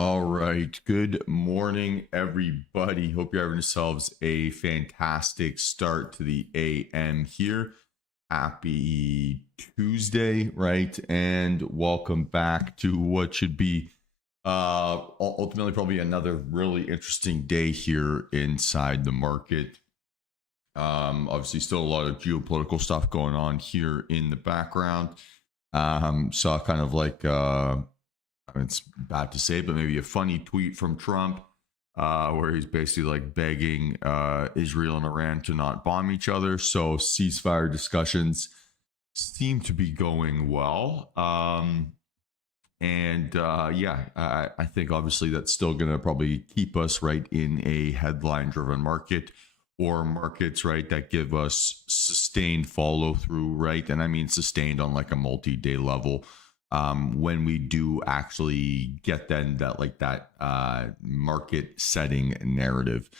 All right. Good morning, everybody. Hope you're having yourselves a fantastic start to the AM here. Happy Tuesday, right? And welcome back to what should be ultimately probably another really interesting day here inside the market. Obviously, still a lot of geopolitical stuff going on here in the background. Saw kind of like I mean, it's bad to say, but maybe a funny tweet from Trump where he's basically like begging Israel and Iran to not bomb each other. So ceasefire discussions seem to be going well. I think obviously that's still going to probably keep us right in a headline driven market or markets, right, that give us sustained follow through, right? And I mean sustained on like a multi day level when we do actually get then that market setting narrative.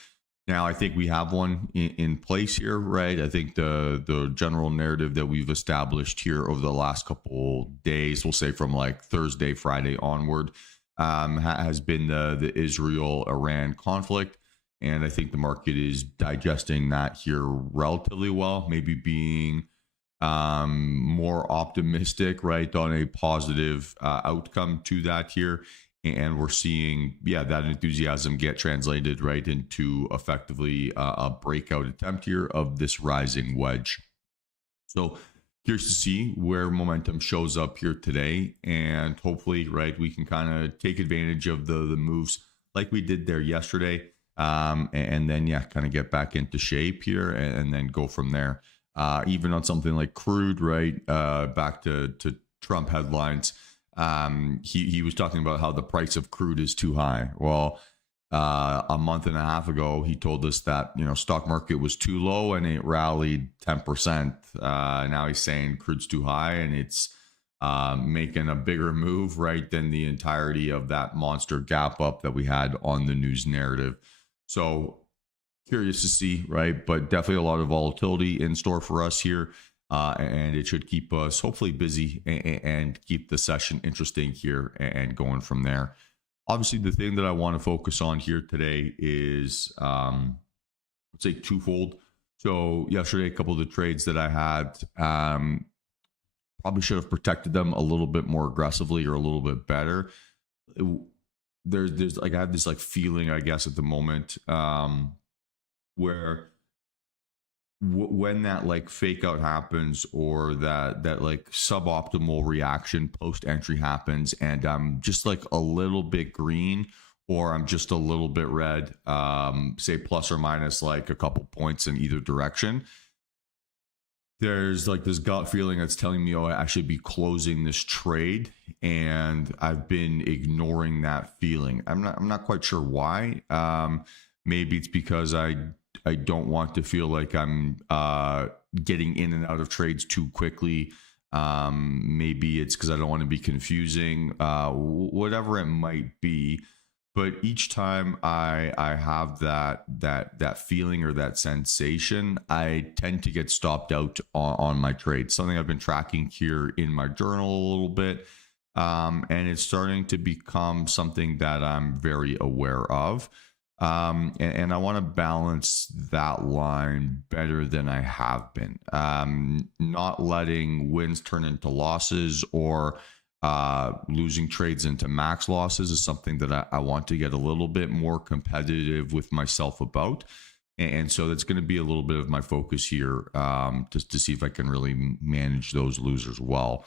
Now, I think we have one in place here, right? I think the general narrative that we've established here over the last couple days, we'll say from like Thursday, Friday onward, has been the Israel-Iran conflict. And I think the market is digesting that here relatively well, maybe being more optimistic, right, on a positive outcome to that here. And we're seeing, that enthusiasm get translated right into effectively a breakout attempt here of this rising wedge. So curious to see where momentum shows up here today. And hopefully, right, we can kind of take advantage of the moves like we did there yesterday. And then, kind of get back into shape here and then go from there. Even on something like crude, right? Back to Trump headlines. He was talking about how the price of crude is too high. Well, a month and a half ago, he told us that stock market was too low and it rallied 10%. Now he's saying crude's too high and it's making a bigger move, right, than the entirety of that monster gap up that we had on the news narrative. So curious to see, right? But definitely a lot of volatility in store for us here. And it should keep us hopefully busy and keep the session interesting here and going from there. Obviously, the thing that I want to focus on here today is, let's say, twofold. So yesterday, a couple of the trades that I had, probably should have protected them a little bit more aggressively or a little bit better. There's like, I have this like feeling, I guess, at the moment, where when that like fake out happens or that like suboptimal reaction post entry happens and I'm just like a little bit green or I'm just a little bit red, say plus or minus like a couple points in either direction, there's like this gut feeling that's telling me, I should be closing this trade, and I've been ignoring that feeling. I'm not quite sure why. Maybe it's because I don't want to feel like I'm getting in and out of trades too quickly. Maybe it's because I don't want to be confusing, whatever it might be. But each time I have that feeling or that sensation, I tend to get stopped out on my trade. Something I've been tracking here in my journal a little bit. And it's starting to become something that I'm very aware of. And I want to balance that line better than I have been. Not letting wins turn into losses or losing trades into max losses is something that I want to get a little bit more competitive with myself about. And so that's going to be a little bit of my focus here, just to see if I can really manage those losers well.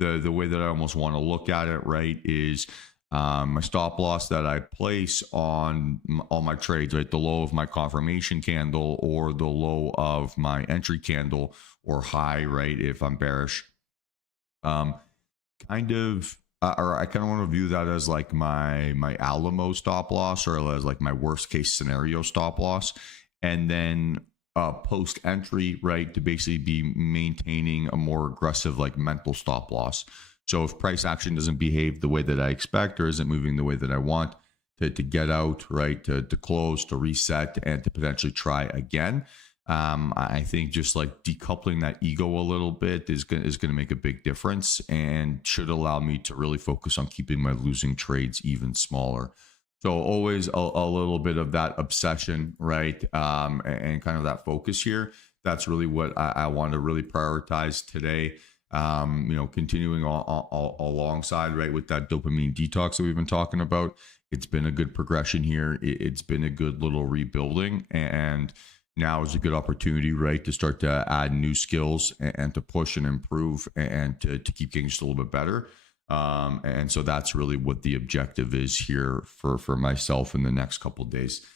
The way that I almost want to look at it, right, is my stop loss that I place on all my trades, right? The low of my confirmation candle or the low of my entry candle or high, right? If I'm bearish, or I kind of want to view that as like my Alamo stop loss or as like my worst case scenario stop loss. And then post entry, right, to basically be maintaining a more aggressive like mental stop loss. So if price action doesn't behave the way that I expect or isn't moving the way that I want to get out, right, to close, to reset, and to potentially try again, I think just like decoupling that ego a little bit is gonna make a big difference and should allow me to really focus on keeping my losing trades even smaller. So always a little bit of that obsession, right? And kind of that focus here. That's really what I want to really prioritize today. Continuing alongside, right, with that dopamine detox that we've been talking about. It's been a good progression here. It's been a good little rebuilding, and now is a good opportunity, right, to start to add new skills and to push and improve and to keep getting just a little bit better. And so that's really what the objective is here for myself in the next couple of days.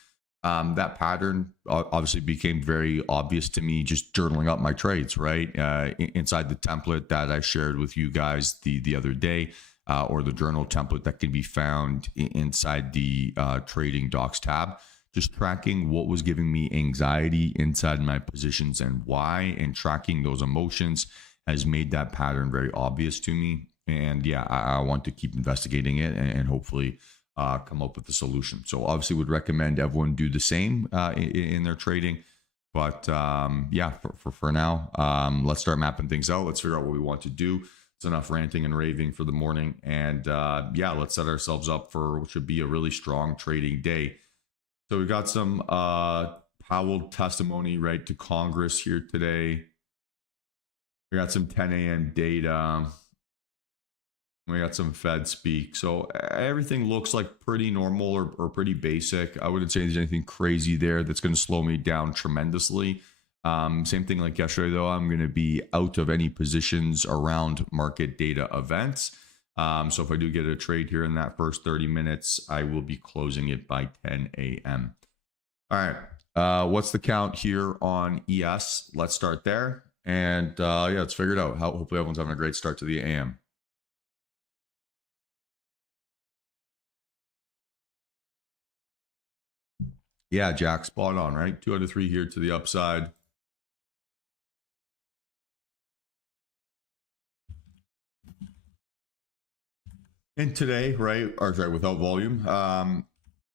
That pattern obviously became very obvious to me just journaling up my trades, right? Inside the template that I shared with you guys the other day, or the journal template that can be found inside the trading docs tab. Just tracking what was giving me anxiety inside my positions and why, and tracking those emotions has made that pattern very obvious to me. And yeah, I want to keep investigating it and hopefully come up with a solution. So obviously would recommend everyone do the same in their trading. But yeah, for now, let's start mapping things out. Let's figure out what we want to do. It's enough ranting and raving for the morning. And yeah, let's set ourselves up for what should be a really strong trading day. So we got some Powell testimony, right, to Congress here today. We got some 10 a.m. data. We got some Fed speak. So everything looks like pretty normal or pretty basic. I wouldn't say there's anything crazy there that's going to slow me down tremendously. Same thing like yesterday, though. I'm going to be out of any positions around market data events. So if I do get a trade here in that first 30 minutes, I will be closing it by 10 a.m. All right. What's the count here on ES? Let's start there. And yeah, let's figure it out. Hopefully everyone's having a great start to the AM. Yeah, Jack, spot on, right? 2 out of 3 here to the upside. And today, right, or sorry, without volume,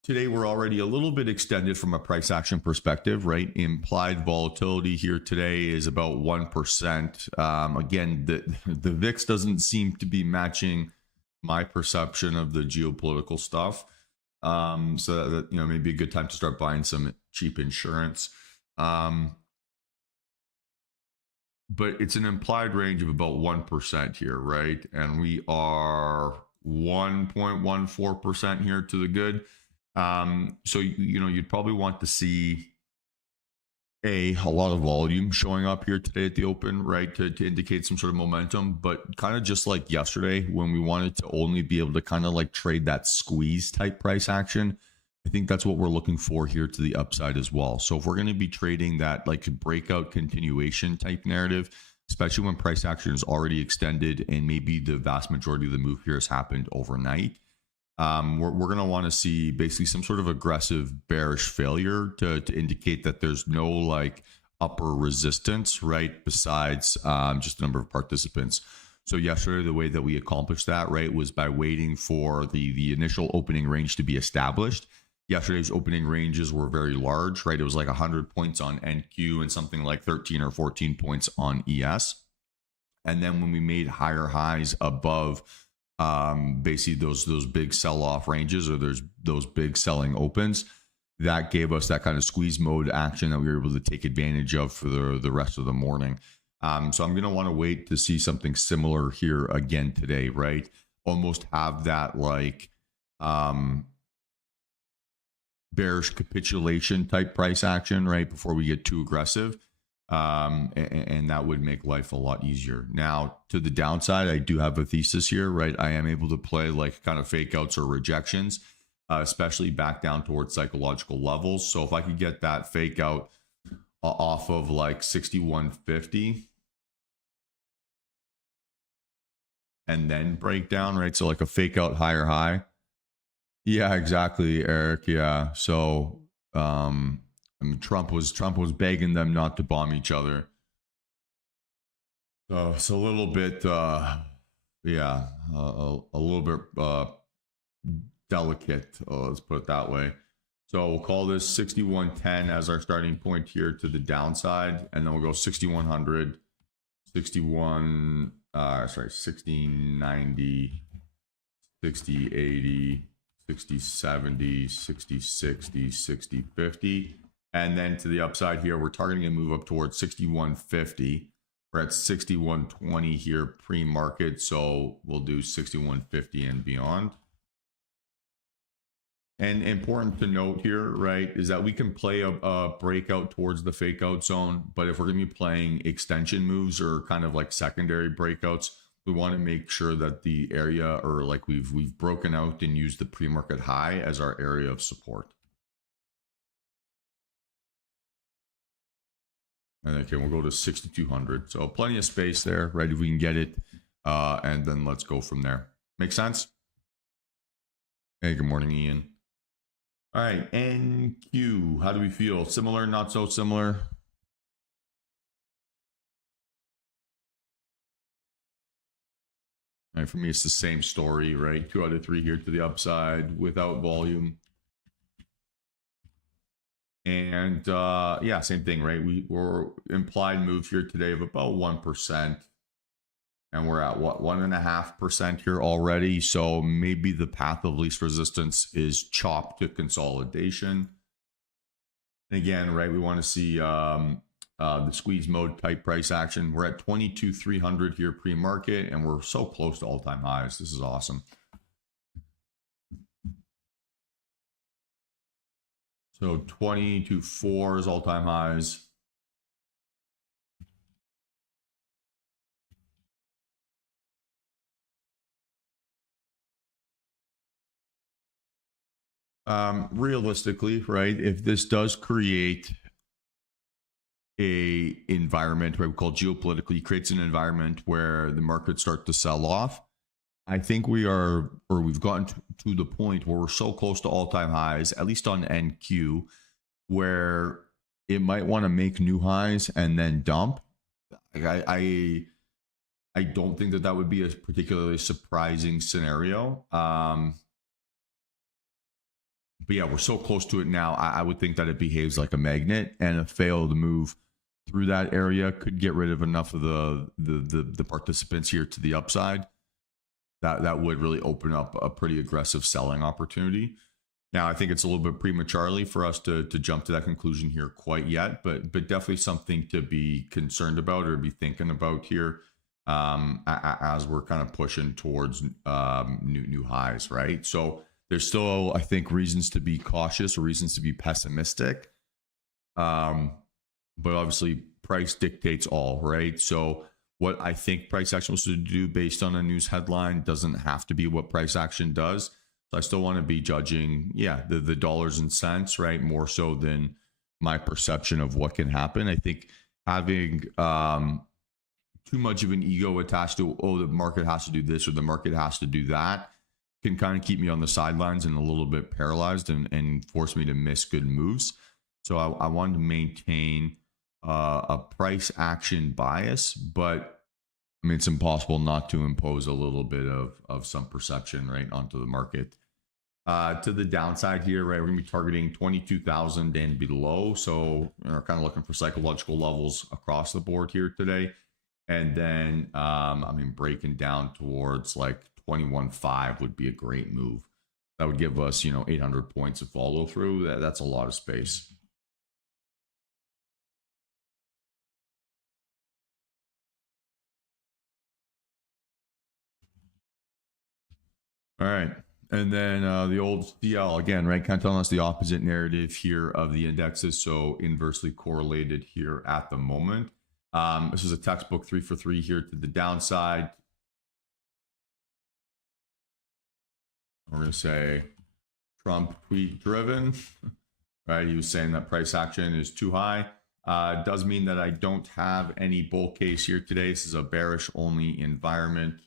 today we're already a little bit extended from a price action perspective, right? Implied volatility here today is about 1%. Again, the VIX doesn't seem to be matching my perception of the geopolitical stuff. So that, maybe a good time to start buying some cheap insurance. But it's an implied range of about 1% here, right? And we are 1.14% here to the good. So you'd probably want to see a lot of volume showing up here today at the open, right, to indicate some sort of momentum. But kind of just like yesterday when we wanted to only be able to kind of like trade that squeeze type price action, I think that's what we're looking for here to the upside as well. So if we're going to be trading that like breakout continuation type narrative, especially when price action is already extended and maybe the vast majority of the move here has happened overnight, we're going to want to see basically some sort of aggressive bearish failure to indicate that there's no like upper resistance, right, besides just the number of participants. So yesterday, the way that we accomplished that, right, was by waiting for the initial opening range to be established. Yesterday's opening ranges were very large, right? It was like 100 points on NQ and something like 13 or 14 points on ES. And then when we made higher highs above basically those big sell-off ranges or those big selling opens, that gave us that kind of squeeze mode action that we were able to take advantage of for the rest of the morning. So I'm going to want to wait to see something similar here again today, right? Almost have that like bearish capitulation type price action, right, before we get too aggressive. And that would make life a lot easier. Now, to the downside, I do have a thesis here, right? I am able to play like kind of fake outs or rejections, especially back down towards psychological levels. So if I could get that fake out off of like 6150 and then break down, right? So like a fake out higher high. Yeah, exactly, Eric. Yeah. So I mean, Trump was begging them not to bomb each other. So it's a little bit yeah, a little bit delicate, let's put it that way. So we'll call this 6110 as our starting point here to the downside, and then we'll go 6100, 1690, 6080, 6070, 6060, 6050. And then to the upside here, we're targeting a move up towards 6150. We're at 6120 here pre-market, so we'll do 6150 and beyond. And important to note here, right, is that we can play a breakout towards the fake out zone, but if we're going to be playing extension moves or kind of like secondary breakouts, we want to make sure that the area, or like we've broken out and used the pre-market high as our area of support. And okay, we'll go to 6,200. So plenty of space there, right? If we can get it, and then let's go from there. Make sense? Hey, good morning, Ian. All right, NQ, how do we feel? Similar, not so similar? All right, for me, it's the same story, right? 2 out of 3 here to the upside without volume. And yeah, same thing, right? We're implied move here today of about 1%. And we're at what, 1.5% here already. So maybe the path of least resistance is chop to consolidation. And again, right, we want to see the squeeze mode type price action. We're at 22,300 here pre-market, and we're so close to all-time highs. This is awesome. So 22.4 is all-time highs. Realistically, right, if this does create a environment where we call geopolitically creates an environment where the markets start to sell off, I think we are, or we've gotten to the point where we're so close to all-time highs, at least on NQ, where it might want to make new highs and then dump. I don't think that would be a particularly surprising scenario. But yeah, we're so close to it now. I would think that it behaves like a magnet, and a failed move through that area could get rid of enough of the participants here to the upside. That would really open up a pretty aggressive selling opportunity. Now, I think it's a little bit prematurely for us to jump to that conclusion here quite yet, but definitely something to be concerned about or be thinking about here as we're kind of pushing towards new highs, right? So there's still, I think, reasons to be cautious or reasons to be pessimistic. But obviously, price dictates all, right? So what I think price action was to do based on a news headline doesn't have to be what price action does. So I still want to be judging, yeah, the dollars and cents, right? More so than my perception of what can happen. I think having too much of an ego attached to, oh, the market has to do this or the market has to do that, can kind of keep me on the sidelines and a little bit paralyzed and force me to miss good moves. So I wanted to maintain a price action bias, but I mean, it's impossible not to impose a little bit of some perception right onto the market. To the downside here, right, we're gonna be targeting 22,000 and below. So we're kind of looking for psychological levels across the board here today. And then, I mean, breaking down towards like 21.5 would be a great move. That would give us, 800 points of follow through. That's a lot of space. All right. And then the old CL again, right? Kind of telling us the opposite narrative here of the indexes. So inversely correlated here at the moment. This is a textbook 3 for 3 here to the downside. We're going to say Trump tweet driven, right? He was saying that price action is too high. Does mean that I don't have any bull case here today. This is a bearish only environment.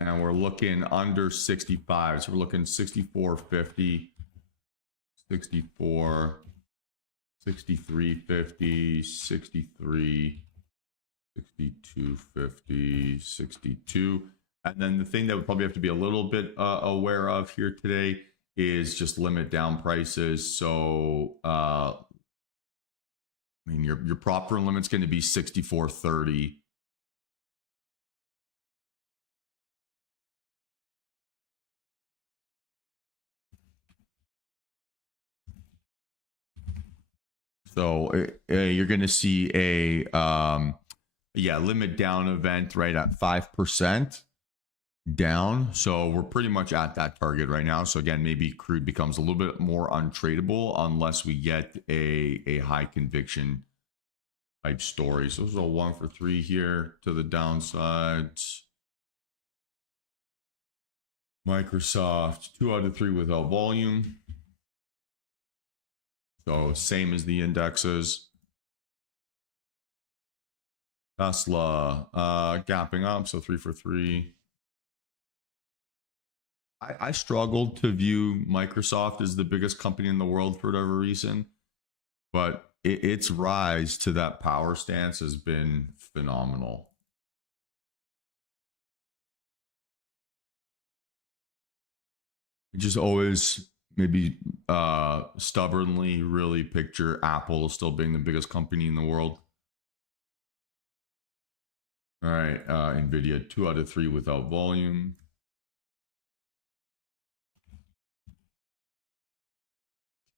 And we're looking under 65. So we're looking 64.50, 64, 63.50, 63. 62.50, 62. And then the thing that we probably have to be a little bit aware of here today is just limit down prices. So I mean your prop firm limit's going to be 64.30. So you're going to see a limit down event right at 5% down. So we're pretty much at that target right now. So again, maybe crude becomes a little bit more untradeable unless we get a high conviction type story. So this is a 1 for 3 here to the downside. Microsoft 2 out of 3 without volume. So same as the indexes. Tesla gapping up, so 3 for 3. I struggled to view Microsoft as the biggest company in the world for whatever reason, but its rise to that power stance has been phenomenal. Just always maybe stubbornly really picture Apple still being the biggest company in the world. All right, NVIDIA 2 out of 3 without volume.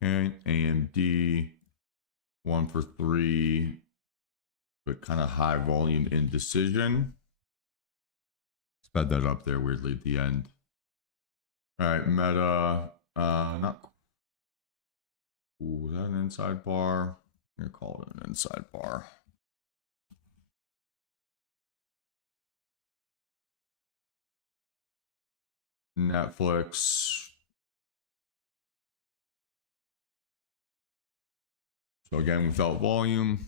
Okay, AMD 1 for 3, but kind of high volume indecision. Sped that up there weirdly at the end. All right, Meta, not. Ooh, is that an inside bar? I'm gonna call it an inside bar. Netflix. So again, without volume.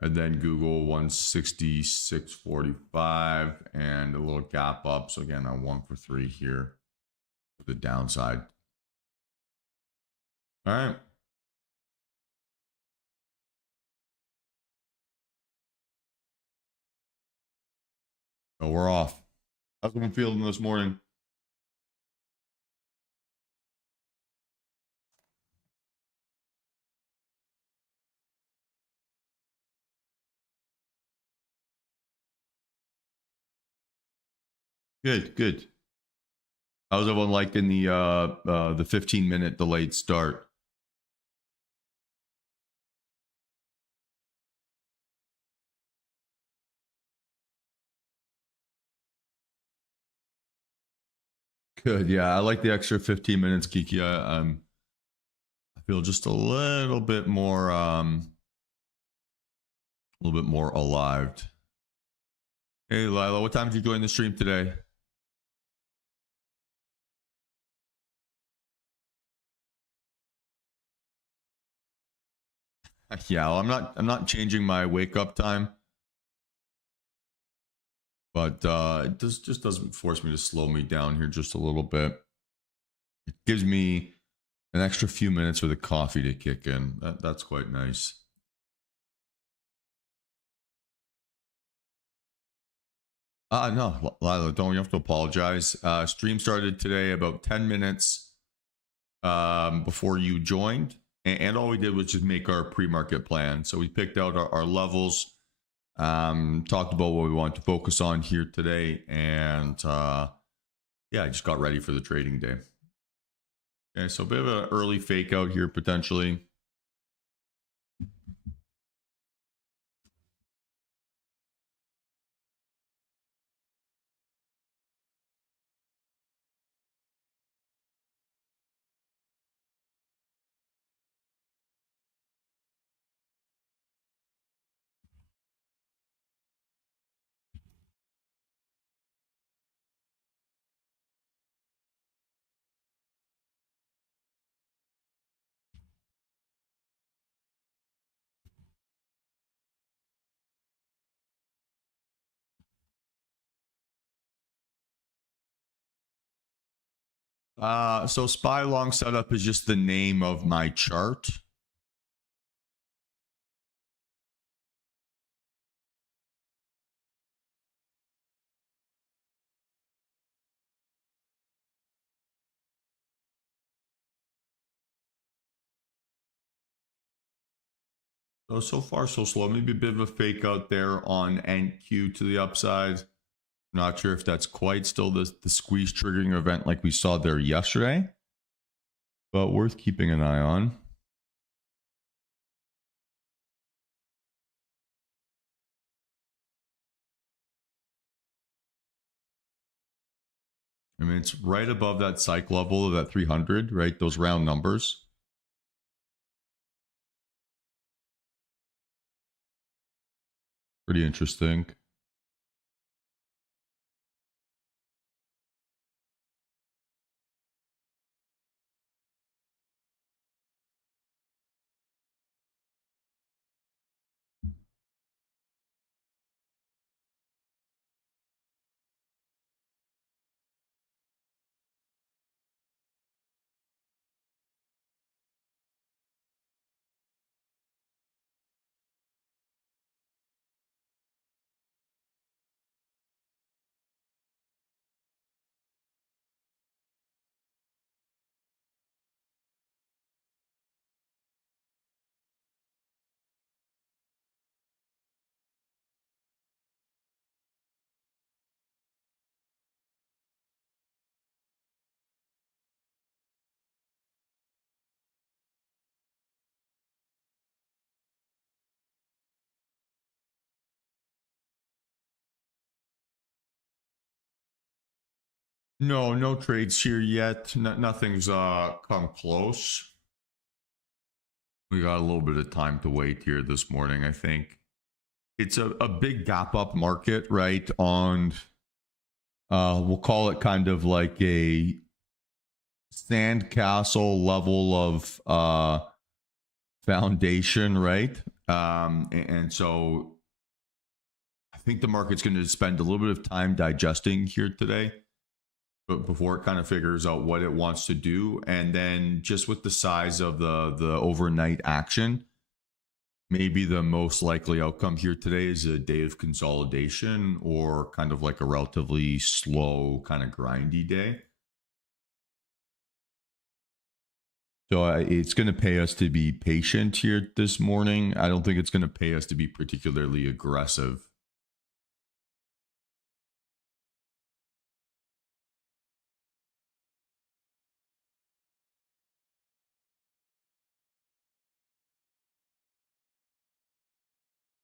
And then Google 166.45 and a little gap up. So again, a 1 for 3 here to the downside. All right. So we're off. How's it been feeling this morning? Good, good. How's everyone liking the 15-minute delayed start? Good, yeah. I like the extra 15 minutes, Kiki. I feel just a little bit more alive. Hey, Lila, what time did you join the stream today? Yeah, well, I'm not changing my wake up time, but it just doesn't force me to slow me down here just a little bit. It gives me an extra few minutes for the coffee to kick in. That's quite nice. No, Lila, don't you have to apologize. Stream started today about 10 minutes before you joined. And all we did was just make our pre-market plan. So we picked out our levels, talked about what we want to focus on here today. And yeah, I just got ready for the trading day. Okay, so a bit of an early fake out here potentially. So SPY long setup is just the name of my chart. So far so slow. Maybe a bit of a fake out there on NQ to the upside. Not sure if that's quite still the squeeze triggering event like we saw there yesterday, but worth keeping an eye on. I mean, it's right above that psych level of that 300, right? Those round numbers. Pretty interesting. No trades here yet. Nothing's come close. We got a little bit of time to wait here this morning, I think. It's a big gap up market, right? On we'll call it kind of like a sandcastle level of foundation, right? And so I think the market's going to spend a little bit of time digesting here today, but before it kind of figures out what it wants to do. And then just with the size of the overnight action, maybe the most likely outcome here today is a day of consolidation or kind of like a relatively slow, kind of grindy day. So it's going to pay us to be patient here this morning. I don't think it's going to pay us to be particularly aggressive.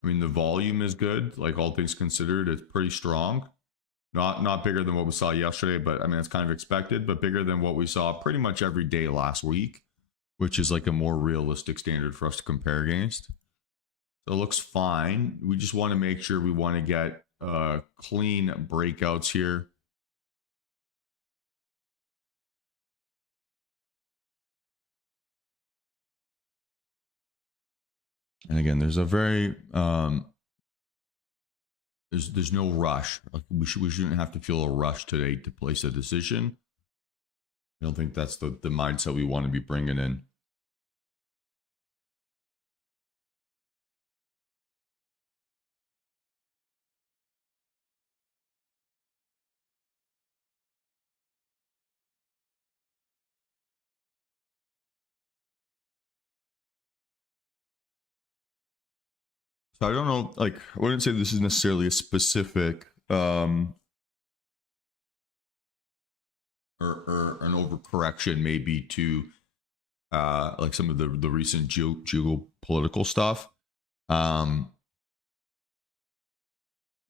I mean, the volume is good. Like all things considered, it's pretty strong. Not bigger than what we saw yesterday, but I mean, it's kind of expected, but bigger than what we saw pretty much every day last week, which is like a more realistic standard for us to compare against. So it looks fine. We just want to make sure we want to get clean breakouts here. And again, there's a very there's no rush. Like we shouldn't have to feel a rush today to place a decision. I don't think that's the mindset we want to be bringing in. So I don't know, like I wouldn't say this is necessarily a specific or an overcorrection maybe to like some of the recent geopolitical stuff. But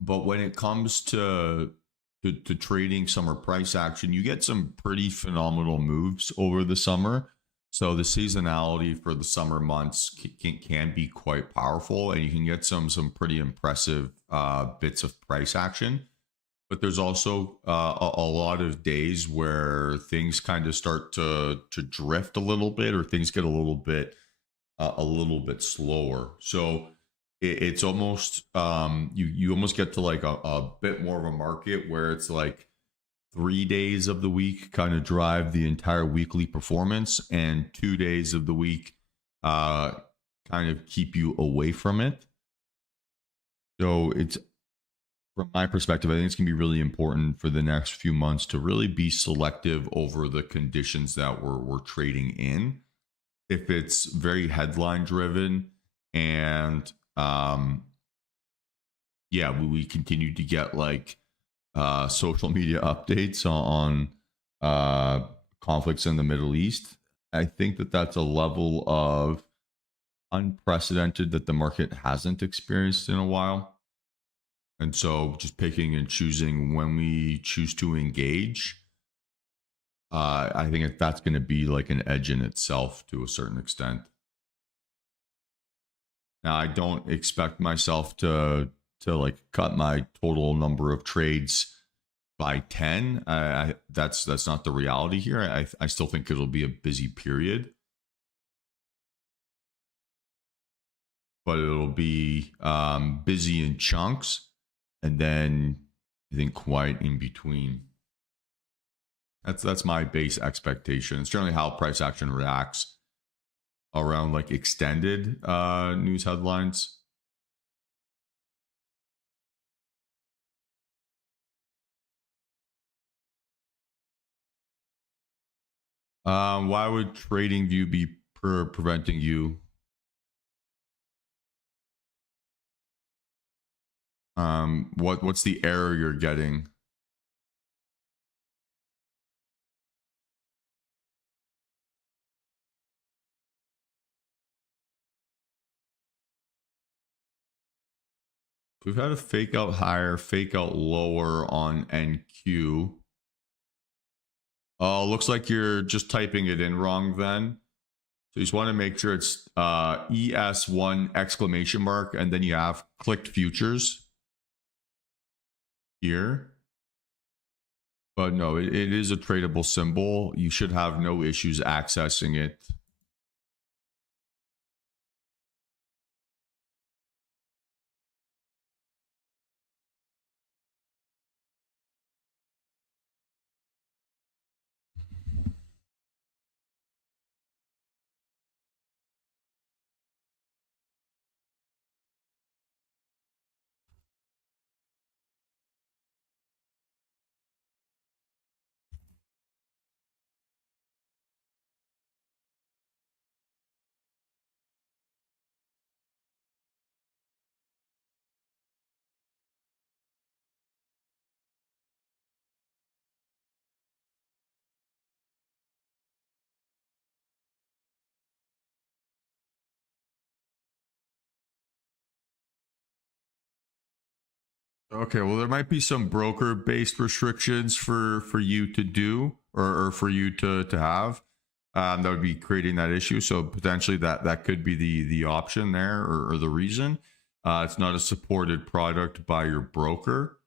when it comes to trading summer price action, you get some pretty phenomenal moves over the summer. So the seasonality for the summer months can be quite powerful, and you can get some pretty impressive bits of price action. But there's also a lot of days where things kind of start to drift a little bit, or things get a little bit slower. So it's almost you almost get to like a bit more of a market where it's like 3 days of the week kind of drive the entire weekly performance, and 2 days of the week kind of keep you away from it. So it's, from my perspective, I think it's going to be really important for the next few months to really be selective over the conditions that we're trading in. If it's very headline driven And yeah, we continue to get like social media updates on conflicts in the Middle East. I think that that's a level of unprecedented that the market hasn't experienced in a while. And so just picking and choosing when we choose to engage, I think that's going to be like an edge in itself to a certain extent. Now, I don't expect myself to like cut my total number of trades by 10. That's not the reality here. I still think it'll be a busy period, but it'll be busy in chunks, and then I think quiet in between. That's my base expectation. It's generally how price action reacts around like extended news headlines. Why would trading view be preventing you? What's the error you're getting? We've had a fake out higher, fake out lower on NQ. Oh, looks like you're just typing it in wrong then. So you just want to make sure it's ES1 exclamation mark, and then you have clicked futures here. But no, it is a tradable symbol. You should have no issues accessing it. Okay, well, there might be some broker-based restrictions for you to do or for you to have. That would be creating that issue. So potentially that could be the option there or the reason. It's not a supported product by your broker.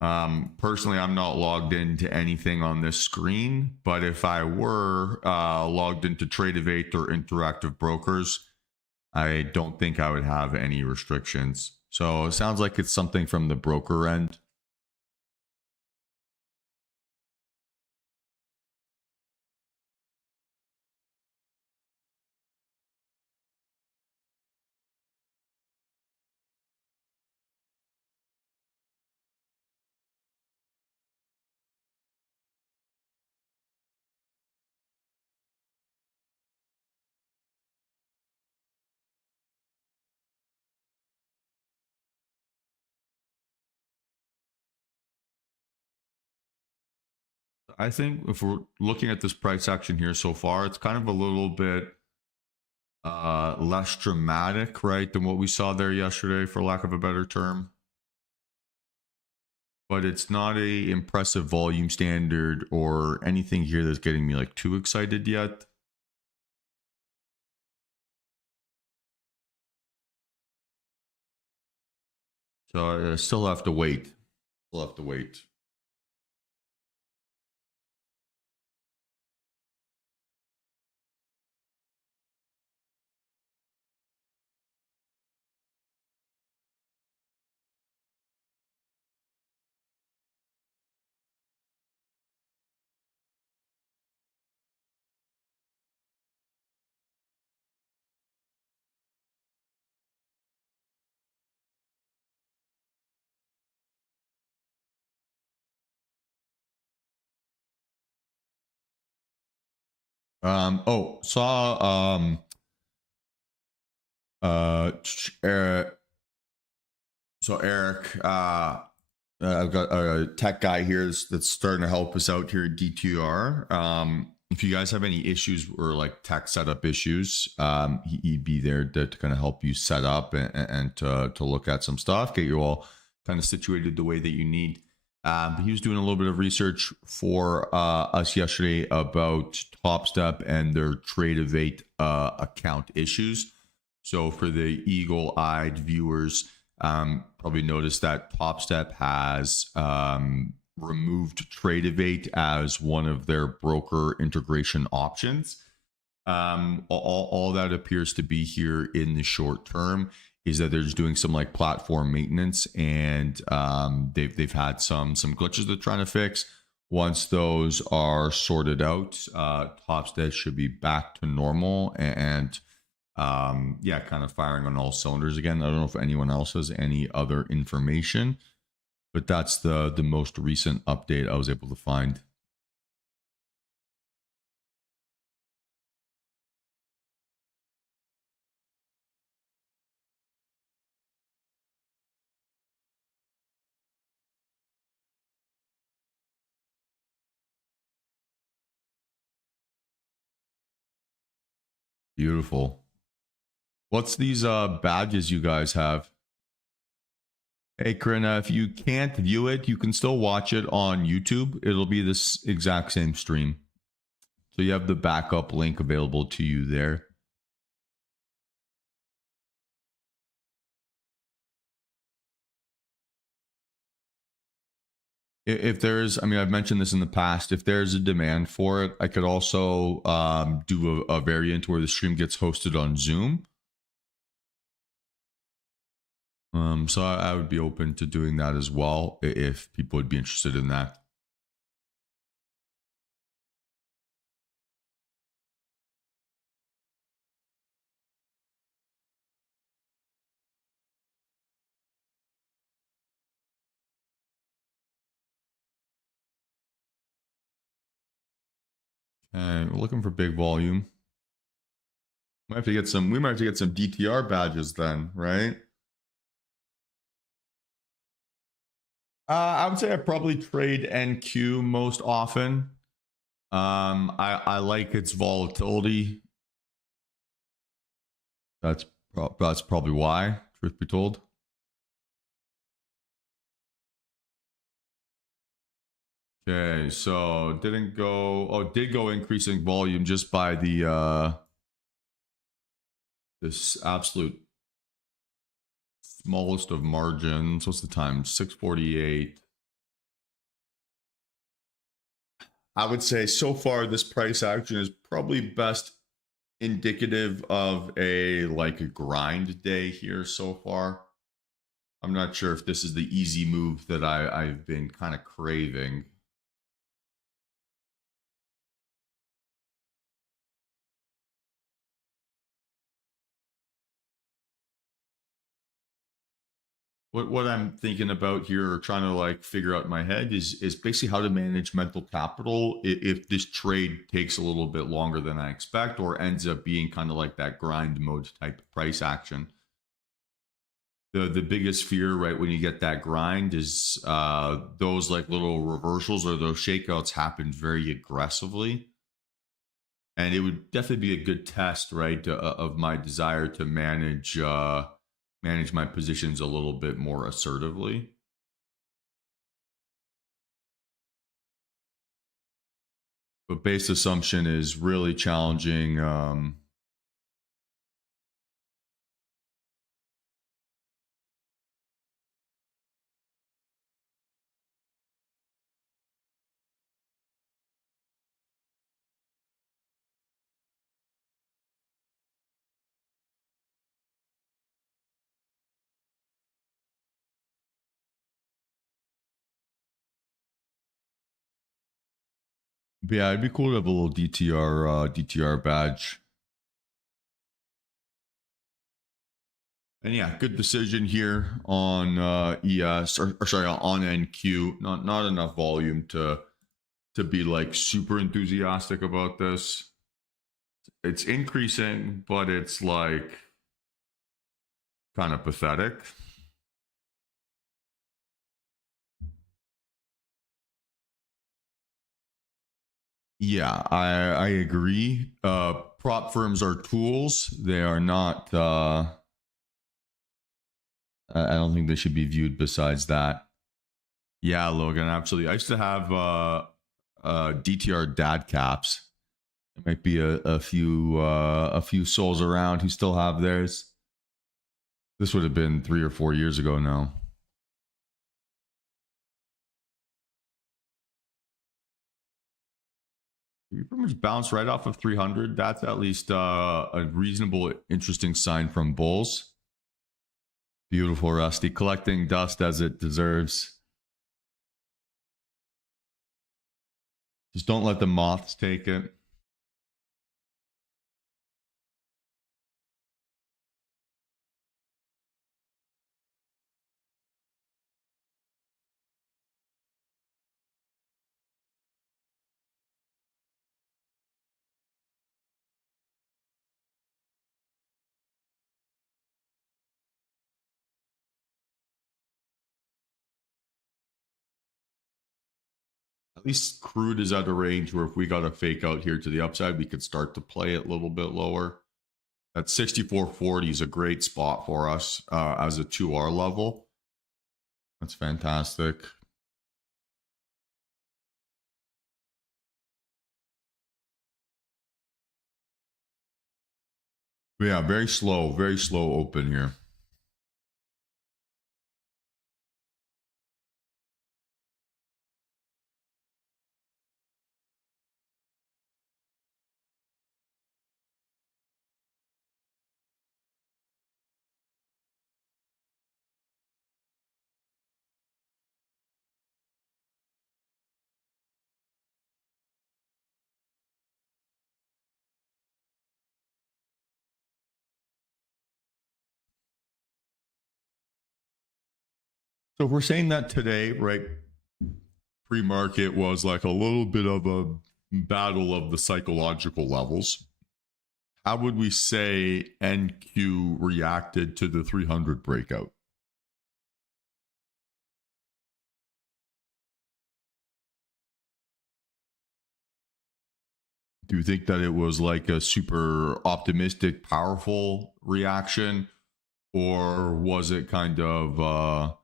Personally, I'm not logged into anything on this screen, but if I were logged into Tradevate or Interactive Brokers, I don't think I would have any restrictions. So it sounds like it's something from the broker end. I think if we're looking at this price action here so far, it's kind of a little bit less dramatic, right, than what we saw there yesterday, for lack of a better term. But it's not a impressive volume standard or anything here that's getting me like too excited yet. So I still have to wait. Still have to wait. Oh, saw Uh, so Eric, I've got a tech guy here that's starting to help us out here at DTR. If you guys have any issues or like tech setup issues, he'd be there to kind of help you set up and to look at some stuff, get you all kind of situated the way that you need. He was doing a little bit of research for us yesterday about TopStep and their Trade Evade account issues. So for the eagle-eyed viewers, probably noticed that TopStep has removed Trade Evade as one of their broker integration options. All that appears to be here in the short term is that they're just doing some like platform maintenance, and they've had some glitches they're trying to fix. Once those are sorted out, TopStep should be back to normal and yeah, kind of firing on all cylinders again. I don't know if anyone else has any other information, but that's the most recent update I was able to find. Beautiful. What's these badges you guys have? Hey, Karina, if you can't view it, you can still watch it on YouTube. It'll be this exact same stream. So you have the backup link available to you there. If there's, I mean, I've mentioned this in the past, if there's a demand for it, I could also do a variant where the stream gets hosted on Zoom. So I would be open to doing that as well if people would be interested in that. And we're looking for big volume. We might have to get some DTR badges then, right? I would say I probably trade NQ most often. I like its volatility. That's probably why, truth be told. Okay, so did go increasing volume just by the this absolute smallest of margins. What's the time? 648. I would say so far this price action is probably best indicative of a grind day here so far. I'm not sure if this is the easy move that I've been kind of craving. What I'm thinking about here, or trying to figure out in my head, is basically how to manage mental capital if this trade takes a little bit longer than I expect, or ends up being kind of like that grind mode type price action. The biggest fear, right, when you get that grind is those little reversals or those shakeouts happen very aggressively, and it would definitely be a good test, right, of my desire to manage my positions a little bit more assertively. But base assumption is really challenging. But yeah, it'd be cool to have a little DTR badge. And yeah, good decision here on ES or sorry, on NQ. Not enough volume to be super enthusiastic about this. It's increasing, but it's kind of pathetic. Yeah, I agree. Prop firms are tools. They are not. I don't think they should be viewed besides that. Yeah, Logan, absolutely. I used to have DTR dad caps. There might be a few souls around who still have theirs. This would have been 3 or 4 years ago now. You pretty much bounce right off of 300. That's at least a reasonable, interesting sign from bulls. Beautiful, Rusty. Collecting dust as it deserves. Just don't let the moths take it. At least crude is at a range where if we got a fake out here to the upside, we could start to play it a little bit lower. That 64.40 is a great spot for us as a 2R level. That's fantastic. But yeah, very slow open here. So if we're saying that today, right, pre-market was like a little bit of a battle of the psychological levels. How would we say NQ reacted to the 300 breakout? Do you think that it was like a super optimistic, powerful reaction? Or was it kind of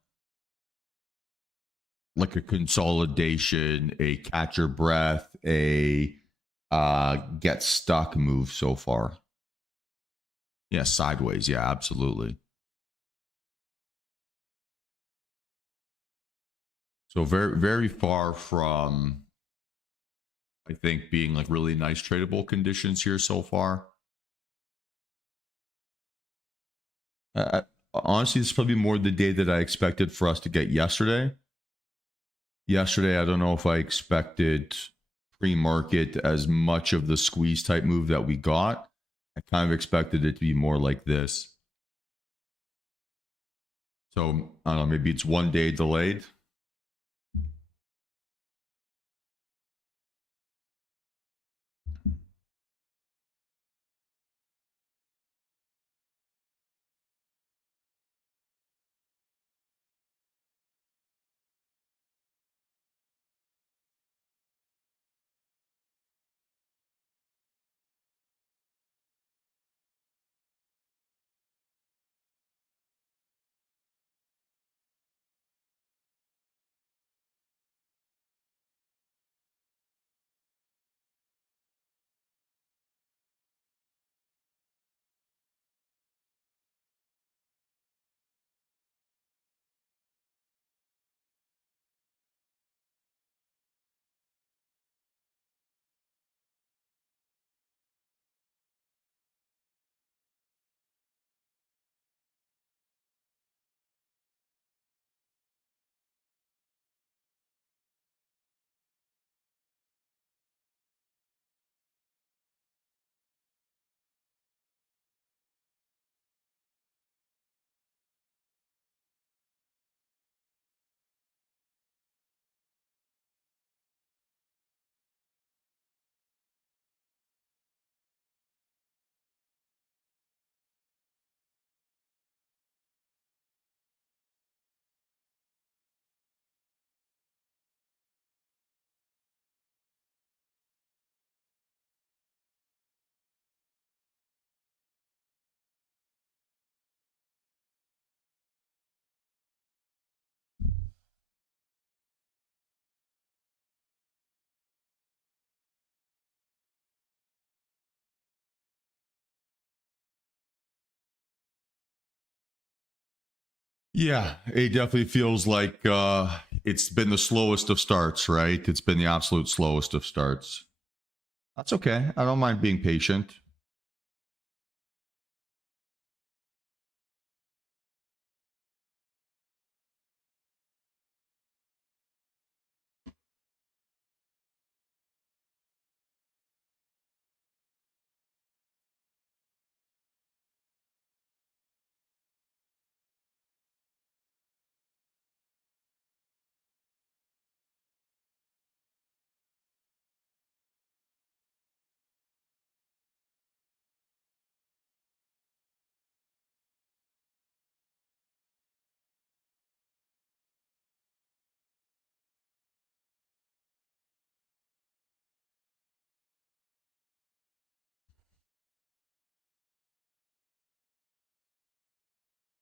like a consolidation, a catch your breath, a get stuck move so far? Yeah, sideways. Yeah, absolutely. So very far from, I think, being like really nice tradable conditions here so far. Honestly, this is probably more the day that I expected for us to get yesterday. Yesterday, I don't know if I expected pre-market as much of the squeeze type move that we got. I kind of expected it to be more like this. So I don't know, maybe it's 1 day delayed. Yeah, it definitely feels like it's been the slowest of starts, right? It's been the absolute slowest of starts. That's okay. I don't mind being patient.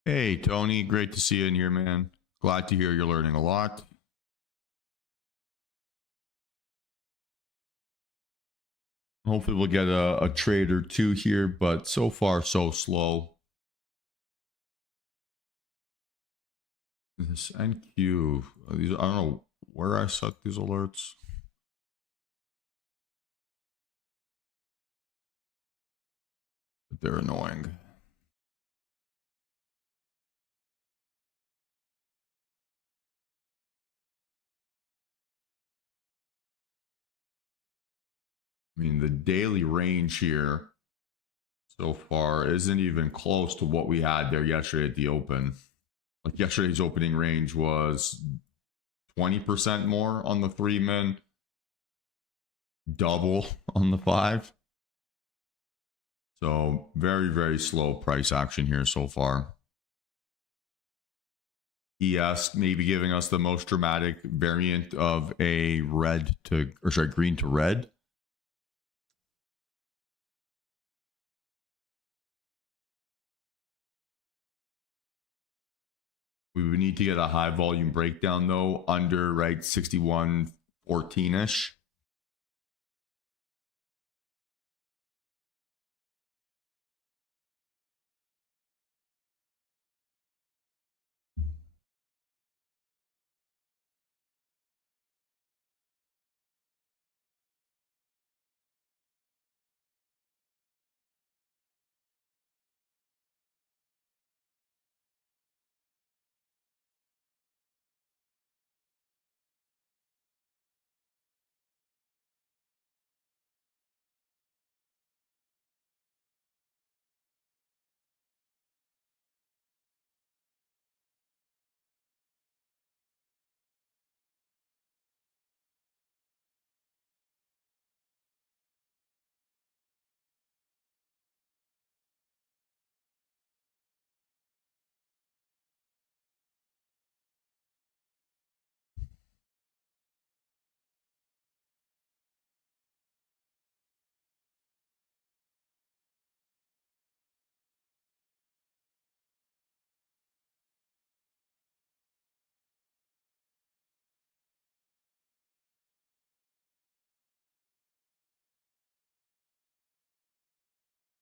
Hey, Tony, great to see you in here, man. Glad to hear you're learning a lot. Hopefully, we'll get a trade or two here, but so far, so slow. This NQ, these, I don't know where I set these alerts, but they're annoying. I mean, the daily range here so far isn't even close to what we had there yesterday at the open. Like yesterday's opening range was 20% more on the 3 min, double on the 5. So very, very slow price action here so far. ES maybe giving us the most dramatic variant of a red to, or sorry, green to red. We would need to get a high volume breakdown though, under right 61.14ish.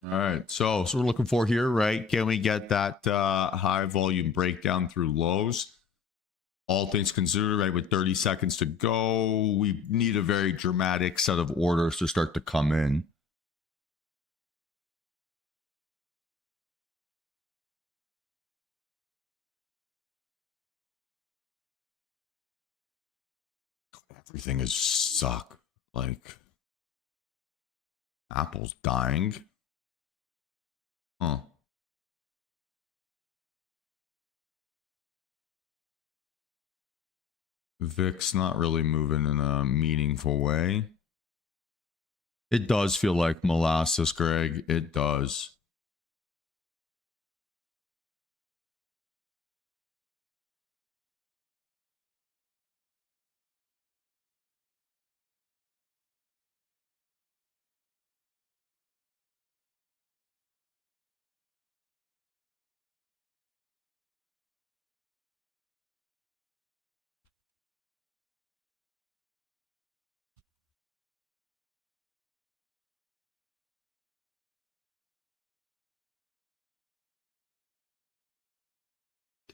All right, so we're looking for here, right? Can we get that high volume breakdown through lows? All things considered, right, with 30 seconds to go, we need a very dramatic set of orders to start to come in. Everything is suck. Like, Apple's dying. Huh. VIX not really moving in a meaningful way. It does feel like molasses, Greg. It does.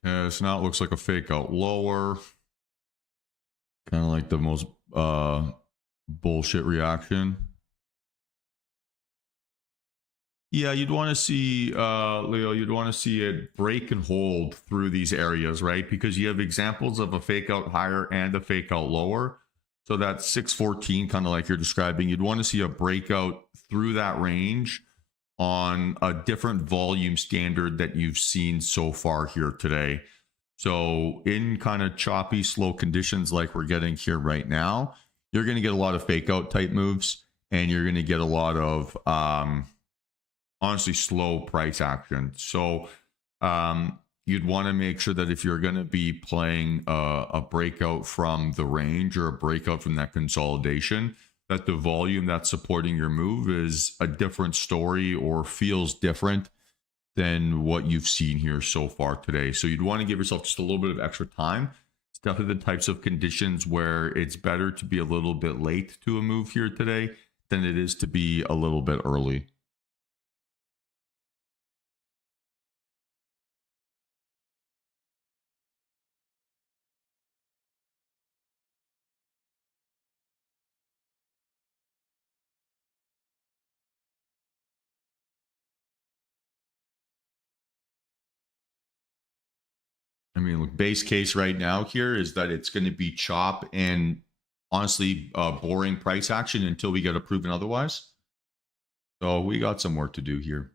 So now it looks like a fake out lower. Kind of like the most bullshit reaction. Yeah, you'd want to see, Leo, you'd want to see it break and hold through these areas, right? Because you have examples of a fake out higher and a fake out lower. So that 614, kind of like you're describing, you'd want to see a breakout through that range on a different volume standard that you've seen so far here today. So in kind of choppy, slow conditions like we're getting here right now, you're going to get a lot of fake out type moves, and you're going to get a lot of honestly slow price action. So you'd want to make sure that if you're going to be playing a breakout from the range or a breakout from that consolidation, that the volume that's supporting your move is a different story or feels different than what you've seen here so far today. So you'd want to give yourself just a little bit of extra time. It's definitely the types of conditions where it's better to be a little bit late to a move here today than it is to be a little bit early. I mean, look, base case right now here is that it's going to be chop and honestly boring price action until we get a proven otherwise. So we got some work to do here.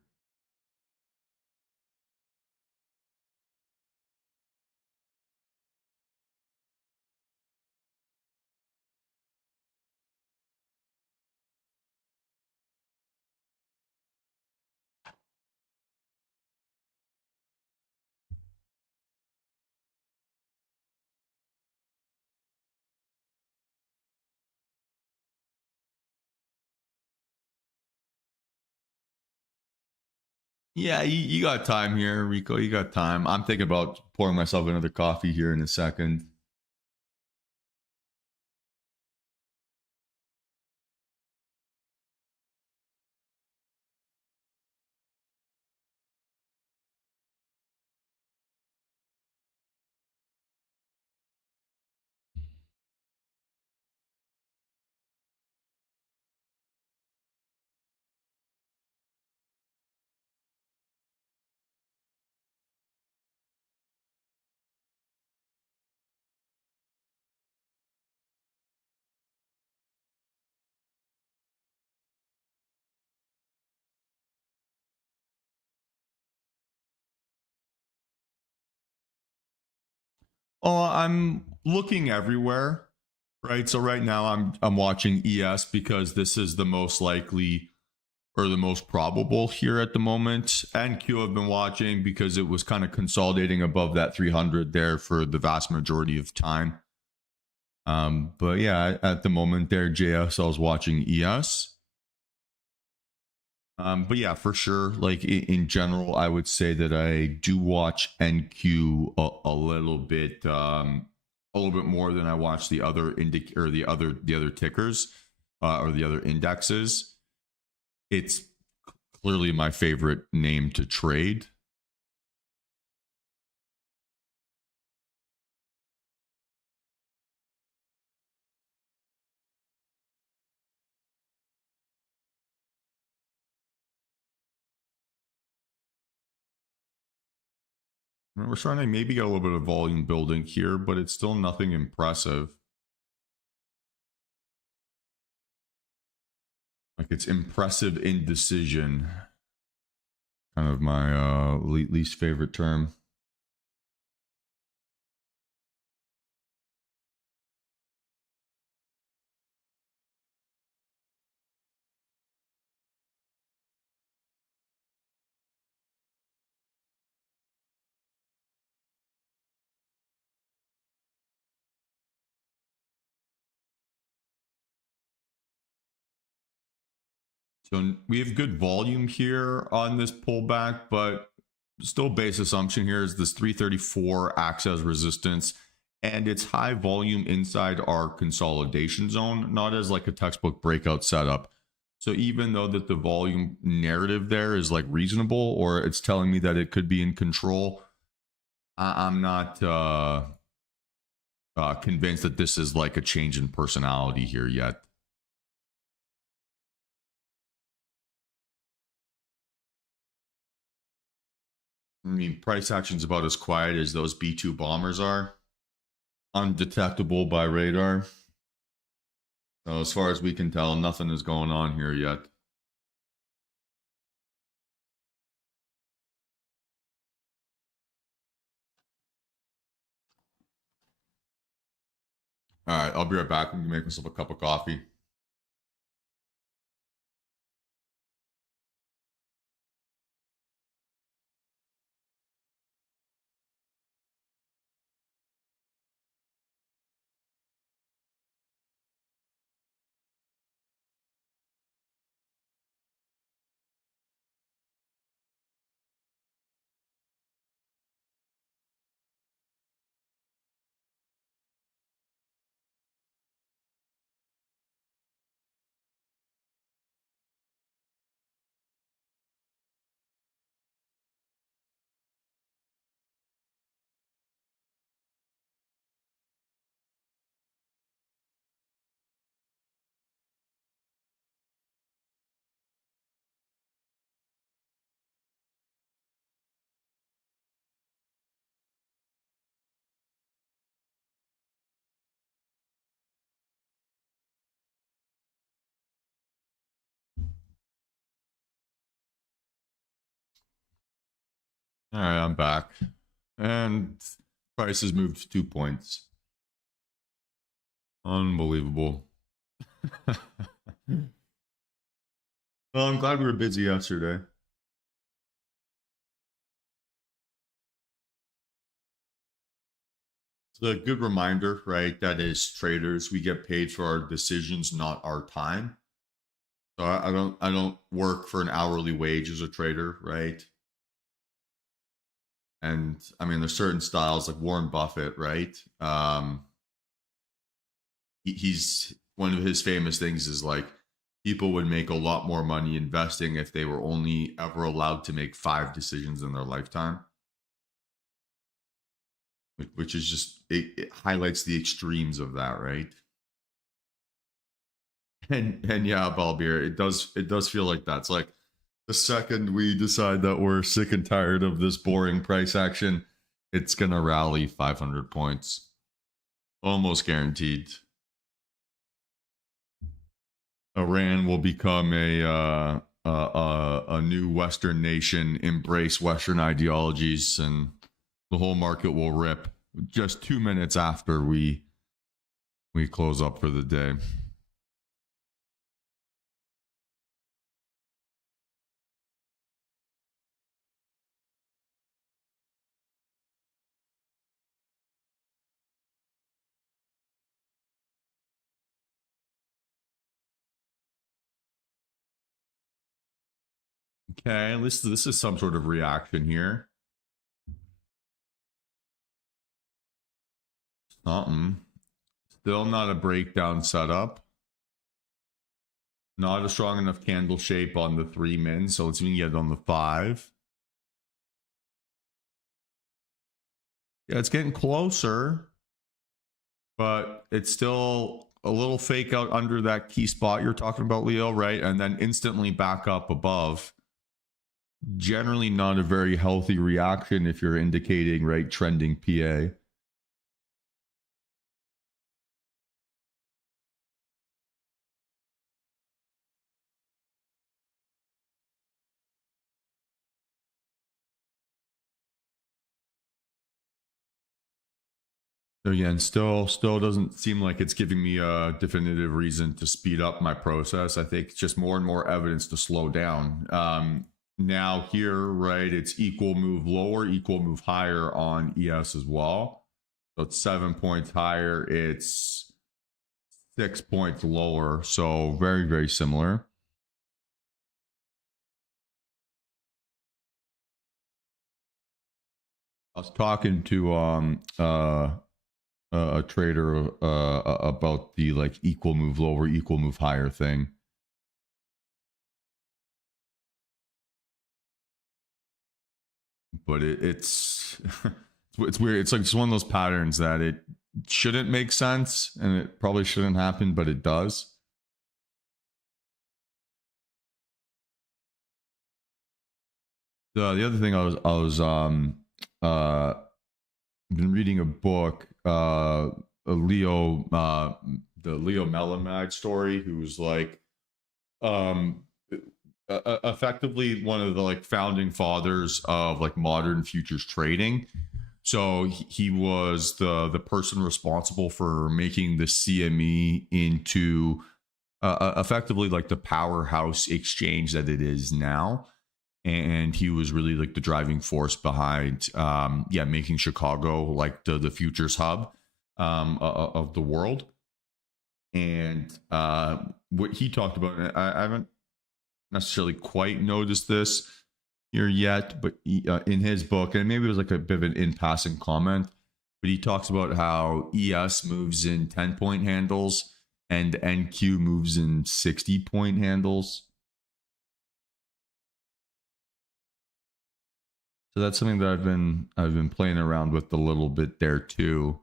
Yeah, you got time here, Rico. You got time. I'm thinking about pouring myself another coffee here in a second. Oh, I'm looking everywhere, right? So right now I'm watching ES because this is the most likely or the most probable here at the moment. And Q I've been watching because it was kind of consolidating above that 300 there for the vast majority of time. But yeah, at the moment there, JSL's watching ES. But yeah, for sure. Like in general, I would say that I do watch NQ a little bit more than I watch the other the other tickers or the other indexes. It's clearly my favorite name to trade. We're starting to maybe get a little bit of volume building here, but it's still nothing impressive. Like it's impressive indecision. Kind of my least favorite term. So we have good volume here on this pullback, but still base assumption here is this 334 acts as resistance, and it's high volume inside our consolidation zone, not as like a textbook breakout setup. So even though that the volume narrative there is like reasonable, or it's telling me that it could be in control, I'm not convinced that this is like a change in personality here yet. I mean, price action's about as quiet as those B2 bombers are. Undetectable by radar. So as far as we can tell, nothing is going on here yet. All right, I'll be right back. I'm gonna make myself a cup of coffee. All right, I'm back. And price has moved 2 points. Unbelievable. Well, I'm glad we were busy yesterday. It's a good reminder, right? That as traders, we get paid for our decisions, not our time. So I don't work for an hourly wage as a trader, right? And I mean, there's certain styles like Warren Buffett, right? He's one of his famous things is like people would make a lot more money investing if they were only ever allowed to make 5 decisions in their lifetime, which is just it highlights the extremes of that, right? And yeah, Balbir, it does feel like that. It's like the second we decide that we're sick and tired of this boring price action, it's gonna rally 500 points, almost guaranteed. Iran will become a new Western nation, embrace Western ideologies, and the whole market will rip just 2 minutes after we close up for the day. Okay, this is some sort of reaction here. Something. Still not a breakdown setup. Not a strong enough candle shape on the 3 min, so let's even get it on the 5. Yeah, it's getting closer, but it's still a little fake out under that key spot you're talking about, Leo, right? And then instantly back up above. Generally not a very healthy reaction if you're indicating, right, trending PA. Again, still doesn't seem like it's giving me a definitive reason to speed up my process. I think it's just more and more evidence to slow down. Now here, right, it's equal move lower, equal move higher on ES as well. So it's 7 points higher. It's 6 points lower. So very, very similar. I was talking to a trader about the like equal move lower, equal move higher thing. But it's It's weird. It's like it's one of those patterns that it shouldn't make sense and it probably shouldn't happen, but it does. The other thing I was uh been reading a book, a Leo, the Leo Melamed story, who's like, um, effectively one of the like founding fathers of like modern futures trading. So he was the person responsible for making the CME into effectively like the powerhouse exchange that it is now, and he was really like the driving force behind yeah, making Chicago like the futures hub of the world. And what he talked about, I haven't necessarily quite noticed this here yet, but in his book, and maybe it was like a bit of an in passing comment, but he talks about how ES moves in 10-point handles and NQ moves in 60-point handles. So that's something that I've been playing around with a little bit there too.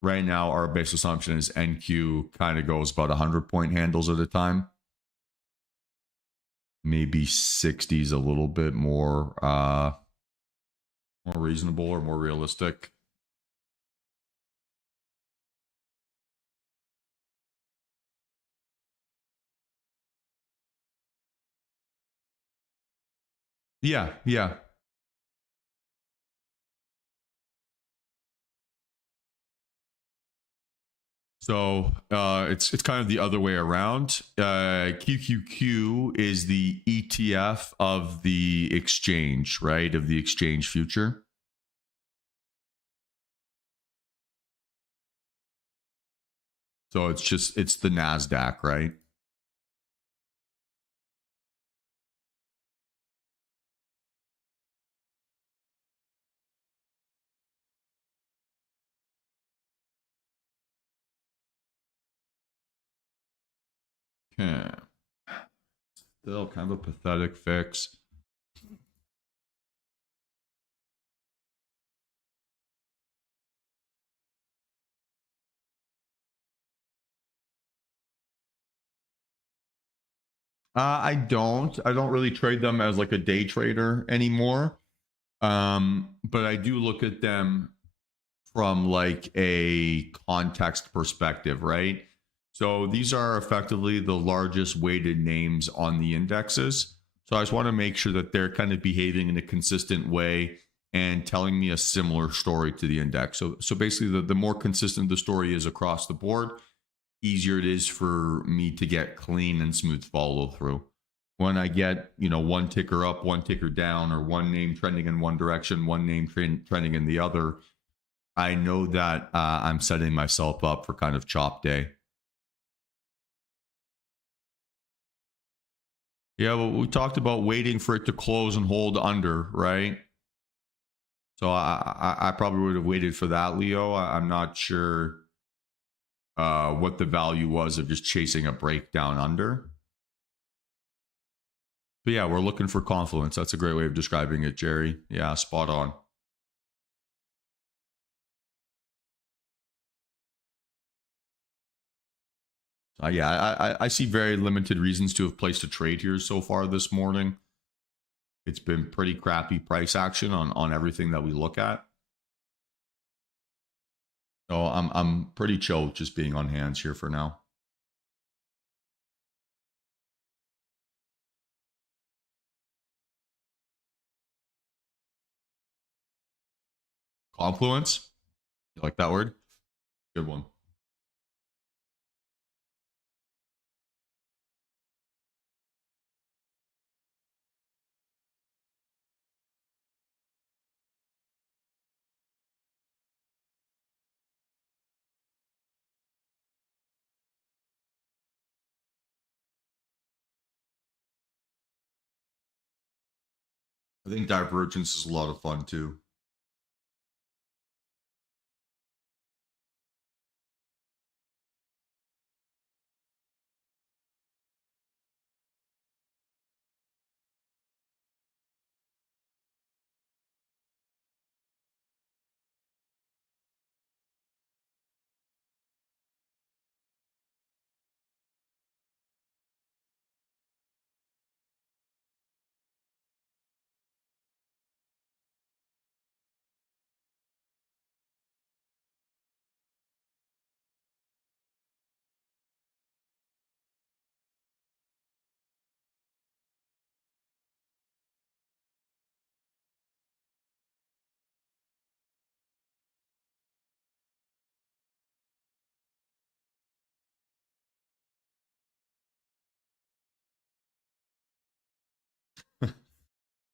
Right now, our base assumption is NQ kind of goes about 100-point handles at a time. Maybe 60 is a little bit more reasonable or more realistic. Yeah, yeah. So it's kind of the other way around. QQQ is the ETF of the exchange, right? Of the exchange future. So it's the Nasdaq, right? Okay. Still kind of a pathetic fix. I don't really trade them as like a day trader anymore. But I do look at them from like a context perspective, right? So these are effectively the largest weighted names on the indexes. So I just want to make sure that they're kind of behaving in a consistent way and telling me a similar story to the index. So basically, the more consistent the story is across the board, easier it is for me to get clean and smooth follow through. When I get, one ticker up, one ticker down, or one name trending in one direction, one name trending in the other, I know that I'm setting myself up for kind of chop day. Yeah, well, we talked about waiting for it to close and hold under, right? So I probably would have waited for that, Leo. I'm not sure what the value was of just chasing a breakdown under. But yeah, we're looking for confluence. That's a great way of describing it, Jerry. Yeah, spot on. Yeah, I see very limited reasons to have placed a trade here so far this morning. It's been pretty crappy price action on everything that we look at. So I'm pretty chill just being on hands here for now. Confluence, you like that word? Good one. I think divergence is a lot of fun too.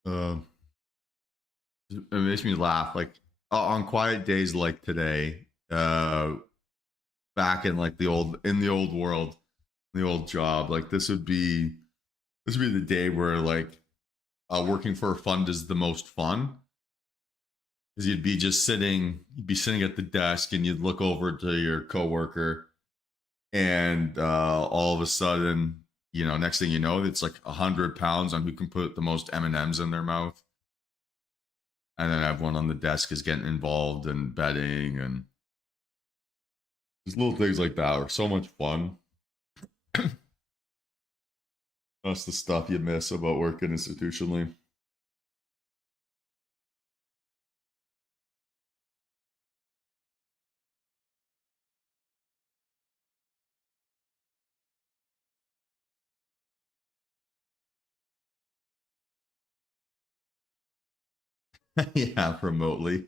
Uh, it makes me laugh. Like on quiet days like today, back in like the old world, the old job, like this would be the day where like working for a fund is the most fun because you'd be sitting at the desk and you'd look over to your coworker, and all of a sudden, you know, next thing you know, it's like 100 pounds on who can put the most M&Ms in their mouth, and then everyone on the desk is getting involved in betting, and just little things like that are so much fun. That's the stuff you miss about working institutionally. Yeah, remotely.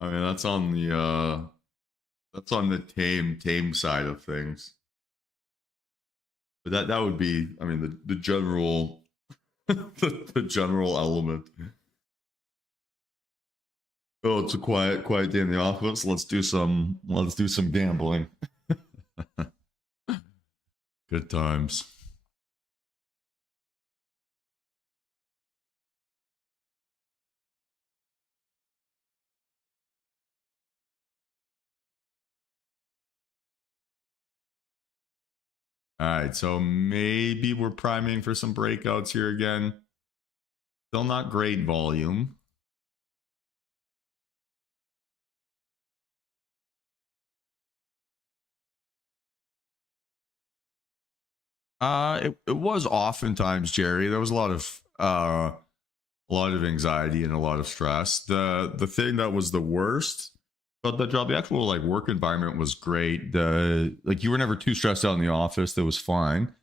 I mean, that's on the tame side of things. But that would be, I mean, the general the general element. Oh, it's a quiet day in the office. Let's do some gambling. Good times. All right, so maybe we're priming for some breakouts here again. Still not great volume. It was oftentimes, Jerry. There was a lot of anxiety and a lot of stress. The thing that was the worst about that job, the actual like work environment was great. The like you were never too stressed out in the office. That was fine.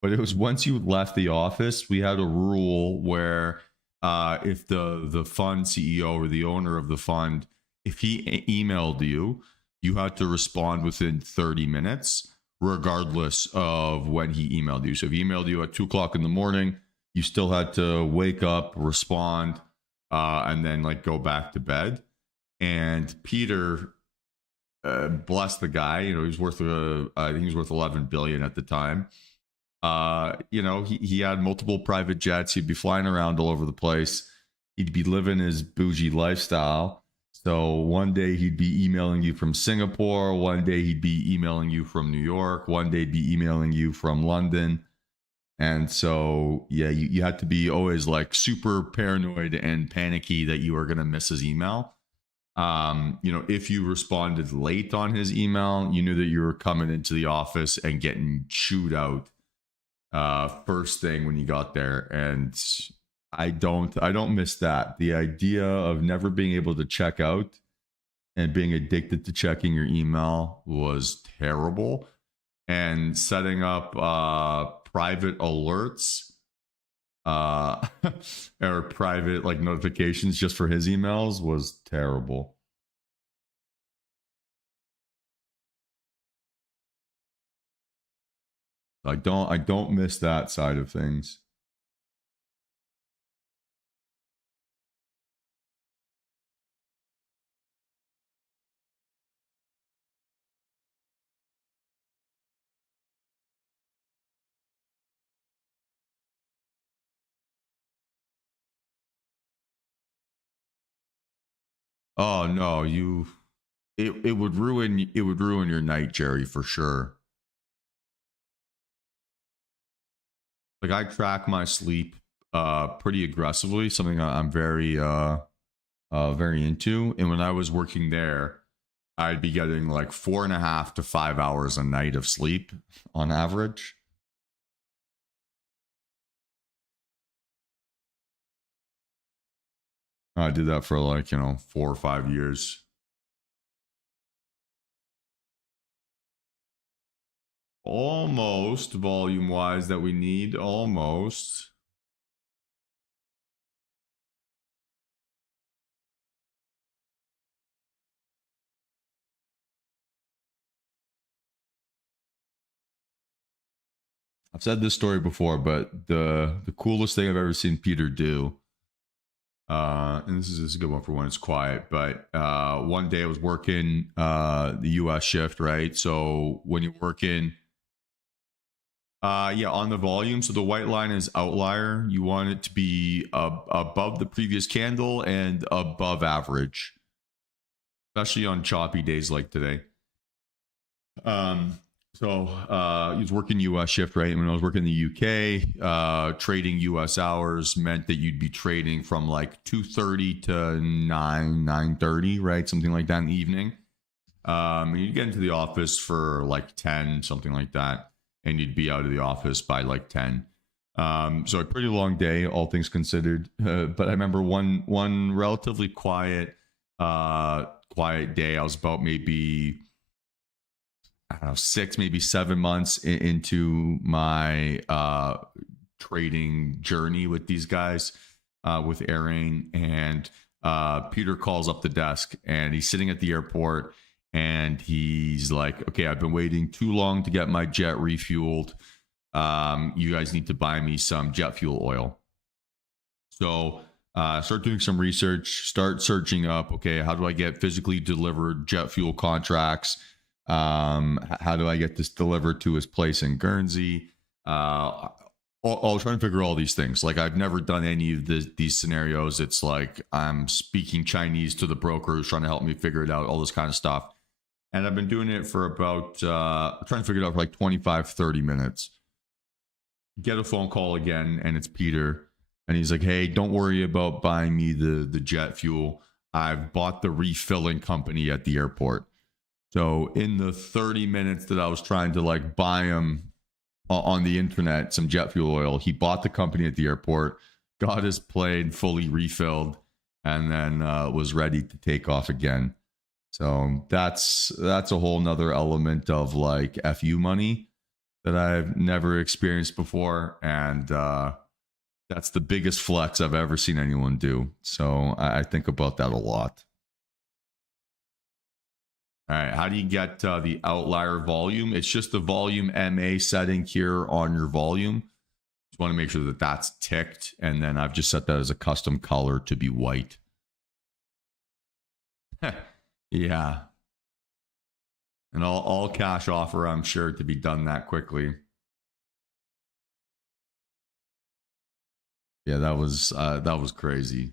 But it was once you left the office, we had a rule where if the fund CEO or the owner of the fund, if he emailed you, you had to respond within 30 minutes, regardless of when he emailed you. So if he emailed you at 2 o'clock in the morning, you still had to wake up, respond, and then like go back to bed. And Peter, bless the guy, you know, he was worth I think he was worth 11 billion at the time. You know, he had multiple private jets. He'd be flying around all over the place. He'd be living his bougie lifestyle. So one day he'd be emailing you from Singapore. One day he'd be emailing you from New York. One day he'd be emailing you from London. And so, yeah, you had to be always like super paranoid and panicky that you were going to miss his email. You know, if you responded late on his email, you knew that you were coming into the office and getting chewed out first thing when you got there. And I don't miss that. The idea of never being able to check out and being addicted to checking your email was terrible. And setting up private alerts or private like notifications just for his emails was terrible. I don't miss that side of things. Oh no, it would ruin your night, Jerry, for sure. Like I track my sleep pretty aggressively, something I'm very into. And when I was working there, I'd be getting like 4.5 to 5 hours a night of sleep on average. I did that for like, you know, 4 or 5 years. Almost volume wise that we need. Almost. I've said this story before, but the coolest thing I've ever seen Peter do, and this is a good one for when it's quiet, but one day I was working the US shift, right? So when you're working yeah, on the volume, so the white line is outlier. You want it to be above the previous candle and above average, especially on choppy days like today. So he was working US shift, right? When I was working in the UK, trading US hours meant that you'd be trading from like 2:30 to 9:30, right? Something like that in the evening. And you'd get into the office for like 10, something like that, and you'd be out of the office by like 10. So a pretty long day, all things considered. But I remember one relatively quiet day. I was about maybe, I don't know, 6, maybe 7 months into my trading journey with these guys, with Aaron. And Peter calls up the desk, and he's sitting at the airport, and he's like, okay, I've been waiting too long to get my jet refueled. You guys need to buy me some jet fuel oil. So start doing some research, start searching up, okay, how do I get physically delivered jet fuel contracts? How do I get this delivered to his place in Guernsey? I'll try and figure all these things. Like, I've never done any of these scenarios. It's like I'm speaking Chinese to the broker who's trying to help me figure it out, all this kind of stuff. And I've been doing it for about, trying to figure it out for like 25, 30 minutes. Get a phone call again, and it's Peter. And he's like, hey, don't worry about buying me the jet fuel. I've bought the refilling company at the airport. So in the 30 minutes that I was trying to like buy him on the internet some jet fuel oil, he bought the company at the airport, got his plane fully refilled, and then was ready to take off again. So that's a whole nother element of like FU money that I've never experienced before. And that's the biggest flex I've ever seen anyone do. So I think about that a lot. All right, how do you get the outlier volume? It's just the volume MA setting here on your volume. Just want to make sure that that's ticked, and then I've just set that as a custom color to be white. Yeah. And all cash offer, I'm sure, to be done that quickly. Yeah, that was crazy.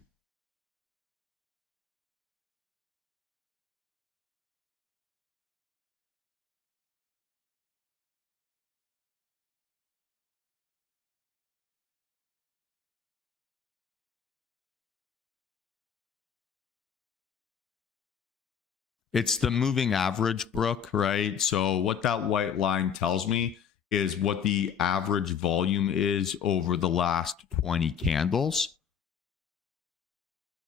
It's the moving average, Brooke, right? So what that white line tells me is what the average volume is over the last 20 candles.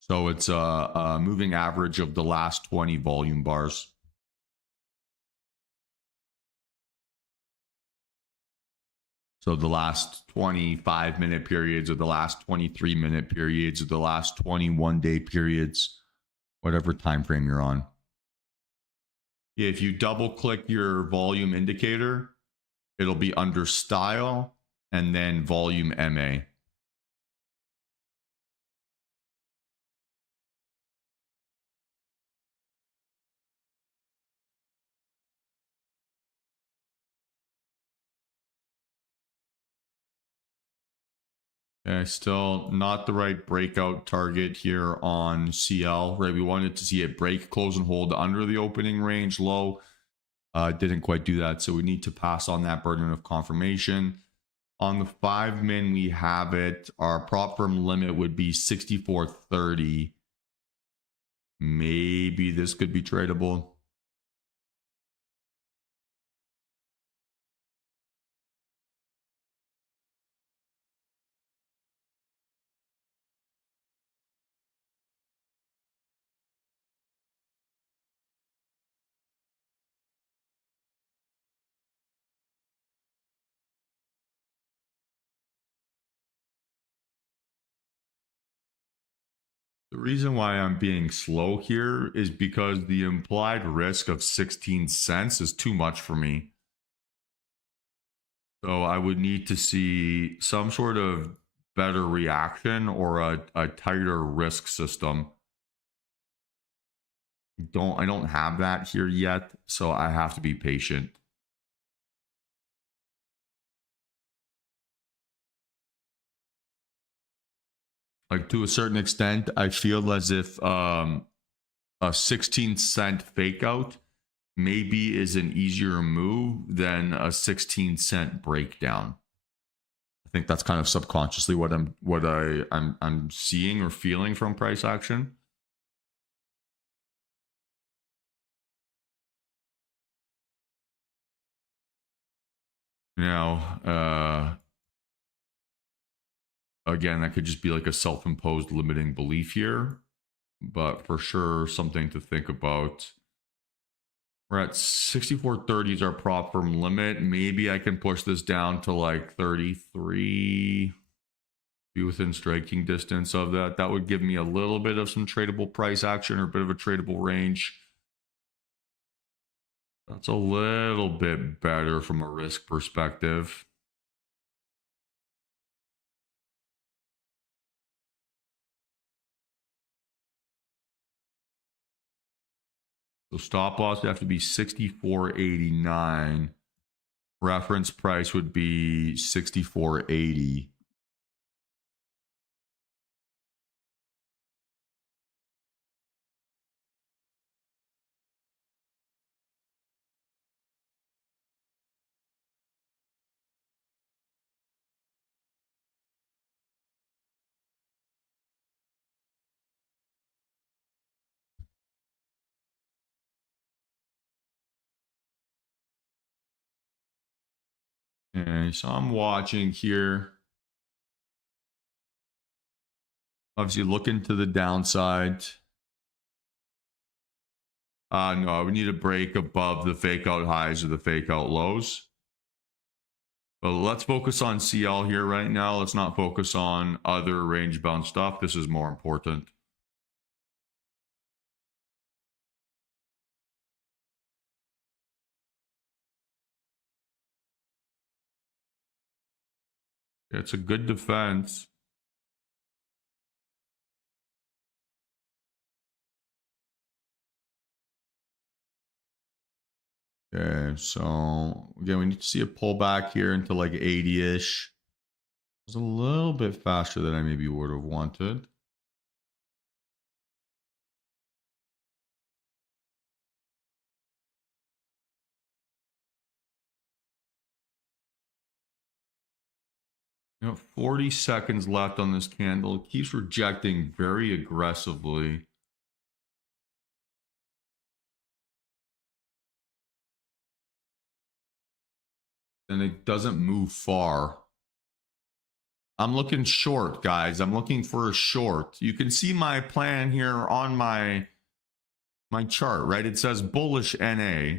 So it's a moving average of the last 20 volume bars. So the last 25-minute periods, or the last 23-minute periods, or the last 21-day periods, whatever time frame you're on. If you double click your volume indicator, it'll be under style and then volume MA. Okay, still not the right breakout target here on CL, right? We wanted to see it break, close, and hold under the opening range low. Didn't quite do that, so we need to pass on that burden of confirmation. On the 5-min, we have it. Our prop firm limit would be 64.30. Maybe this could be tradable. The reason why I'm being slow here is because the implied risk of 16 cents is too much for me. So I would need to see some sort of better reaction or a tighter risk system. I don't have that here yet, so I have to be patient. Like to a certain extent, I feel as if a 16-cent fake out maybe is an easier move than a 16-cent breakdown. I think that's kind of subconsciously what I'm seeing or feeling from price action. Now, again, that could just be like a self-imposed limiting belief here, but for sure something to think about. We're at 64.30 is our prop firm limit. Maybe I can push this down to like 33. Be within striking distance of that. That would give me a little bit of some tradable price action or a bit of a tradable range. That's a little bit better from a risk perspective. So stop loss would have to be 64.89. Reference price would be 64.80. Okay, so I'm watching here. Obviously, looking to the downside. No, I would need a break above the fake out highs or the fake out lows. But let's focus on CL here right now. Let's not focus on other range bound stuff. This is more important. It's a good defense. Okay, so again, we need to see a pullback here into like 80-ish. It's a little bit faster than I maybe would have wanted. You know, 40 seconds left on this candle. It keeps rejecting very aggressively. And it doesn't move far. I'm looking short, guys. I'm looking for a short. You can see my plan here on my chart, right? It says bullish NA.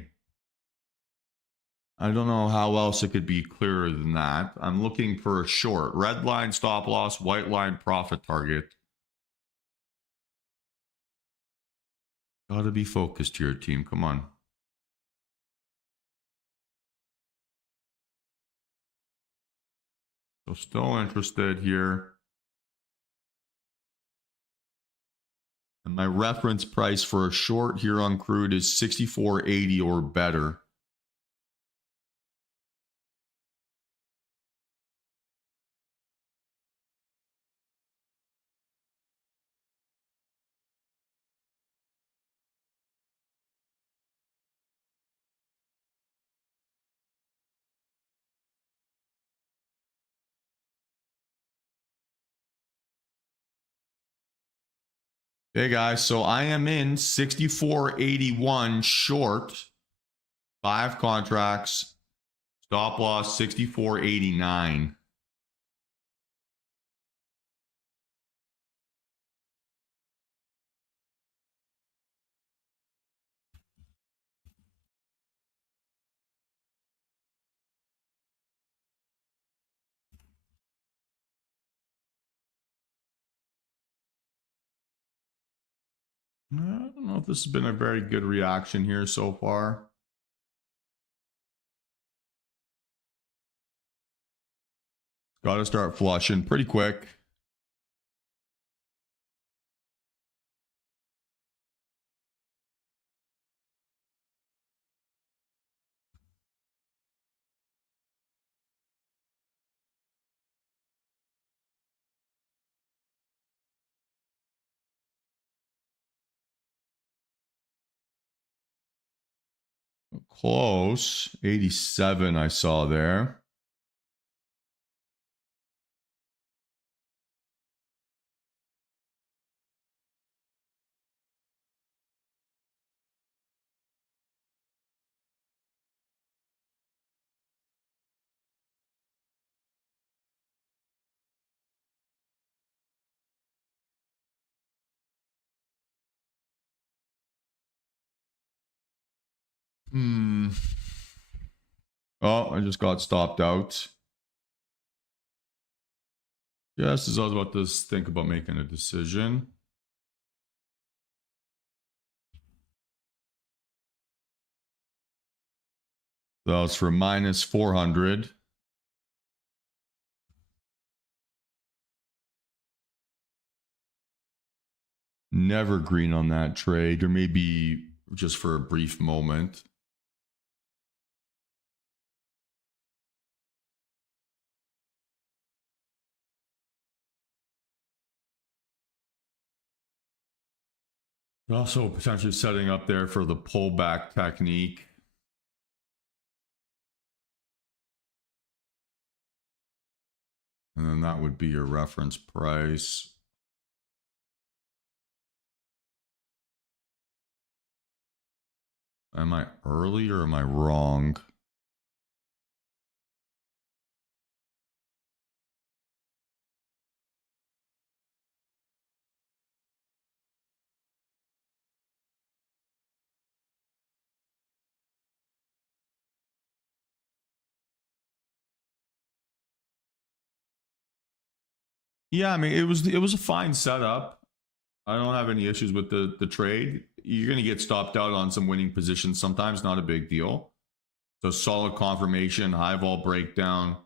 I don't know how else it could be clearer than that. I'm looking for a short. Red line stop loss, white line profit target. Gotta be focused here, team. Come on. So still interested here. And my reference price for a short here on crude is 64.80 or better. Hey guys, so I am in 64.81 short, 5 contracts, stop loss 64.89. I don't know if this has been a very good reaction here so far. Got to start flushing pretty quick. Close. 87 I saw there. Oh, I just got stopped out. Just as I was about to think about making a decision. That was for minus 400. Never green on that trade, or maybe just for a brief moment. Also potentially setting up there for the pullback technique. And then that would be your reference price. Am I early or am I wrong? Yeah, I mean it was a fine setup. I don't have any issues with the trade. You're going to get stopped out on some winning positions sometimes, not a big deal. So solid confirmation, high vol breakdown.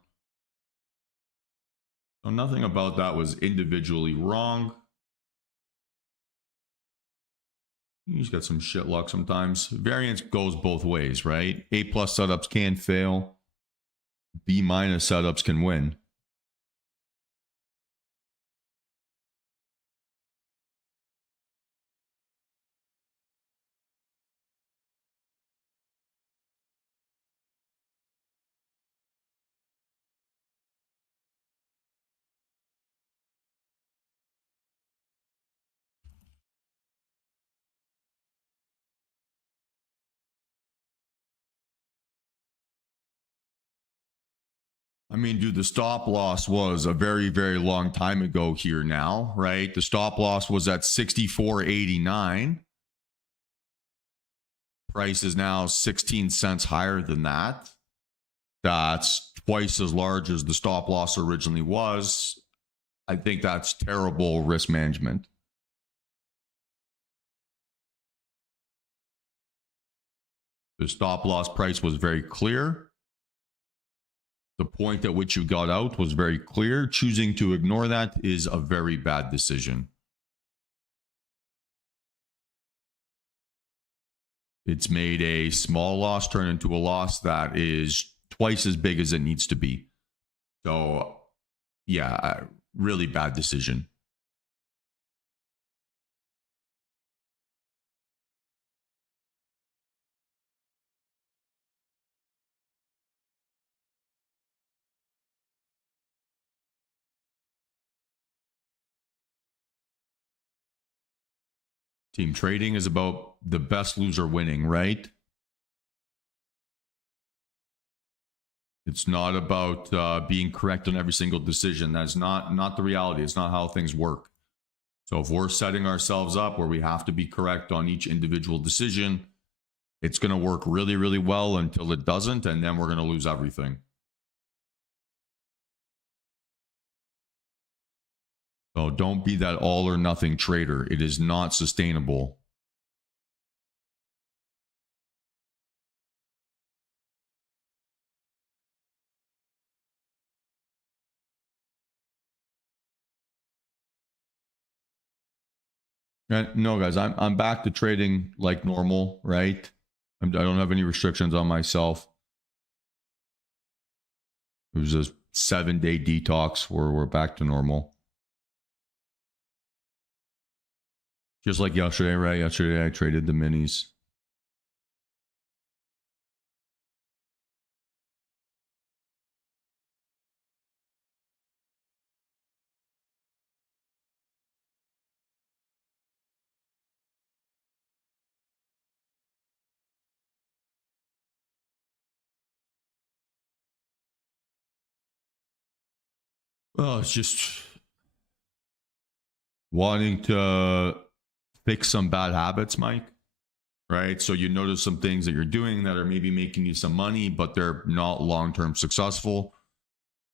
So nothing about that was individually wrong. You just got some shit luck sometimes. Variance goes both ways, right? A plus setups can fail. B minus setups can win. I mean, dude, the stop loss was a very, very long time ago here now, right? The stop loss was at 64.89. Price is now 16 cents higher than that. That's twice as large as the stop loss originally was. I think that's terrible risk management. The stop loss price was very clear. The point at which you got out was very clear. Choosing to ignore that is a very bad decision. It's made a small loss turn into a loss that is twice as big as it needs to be. So, yeah, really bad decision. Team trading is about the best loser winning, right? It's not about being correct on every single decision. That's not the reality. It's not how things work. So if we're setting ourselves up where we have to be correct on each individual decision, it's going to work really, really well until it doesn't, and then we're going to lose everything. So don't be that all or nothing trader. It is not sustainable. No, guys, I'm back to trading like normal, right? I don't have any restrictions on myself. It was a 7-day detox where we're back to normal. Just like yesterday, right? Yesterday I traded the minis. Well, it's just wanting to fix some bad habits, Mike. Right? So you notice some things that you're doing that are maybe making you some money, but they're not long term successful.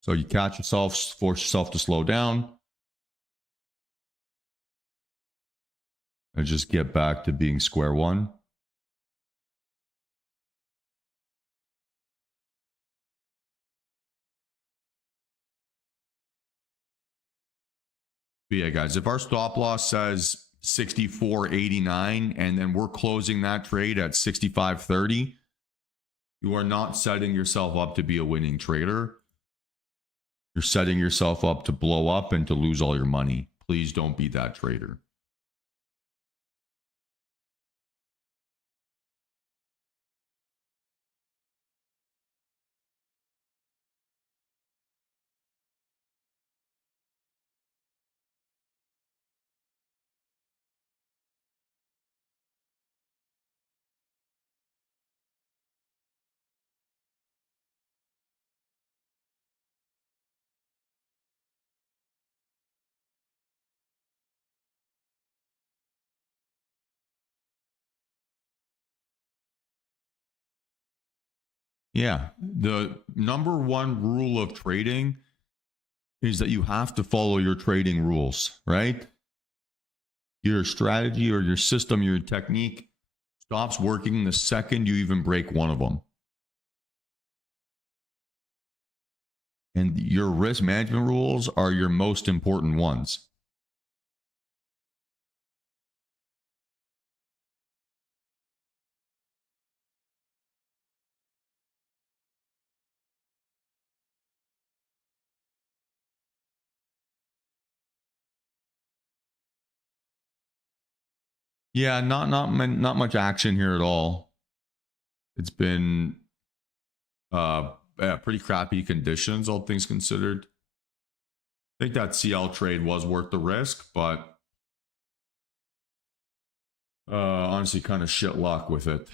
So you catch yourself, force yourself to slow down, and just get back to being square one. But yeah, guys, if our stop loss says 64.89 and then we're closing that trade at 65.30, you are not setting yourself up to be a winning trader. You're setting yourself up to blow up and to lose all your money. Please don't be that trader. Yeah. The number one rule of trading is that you have to follow your trading rules, right? Your strategy or your system, your technique stops working the second you even break one of them. And your risk management rules are your most important ones. Yeah, not much action here at all. It's been pretty crappy conditions, all things considered. I think that CL trade was worth the risk, but honestly, kind of shit luck with it.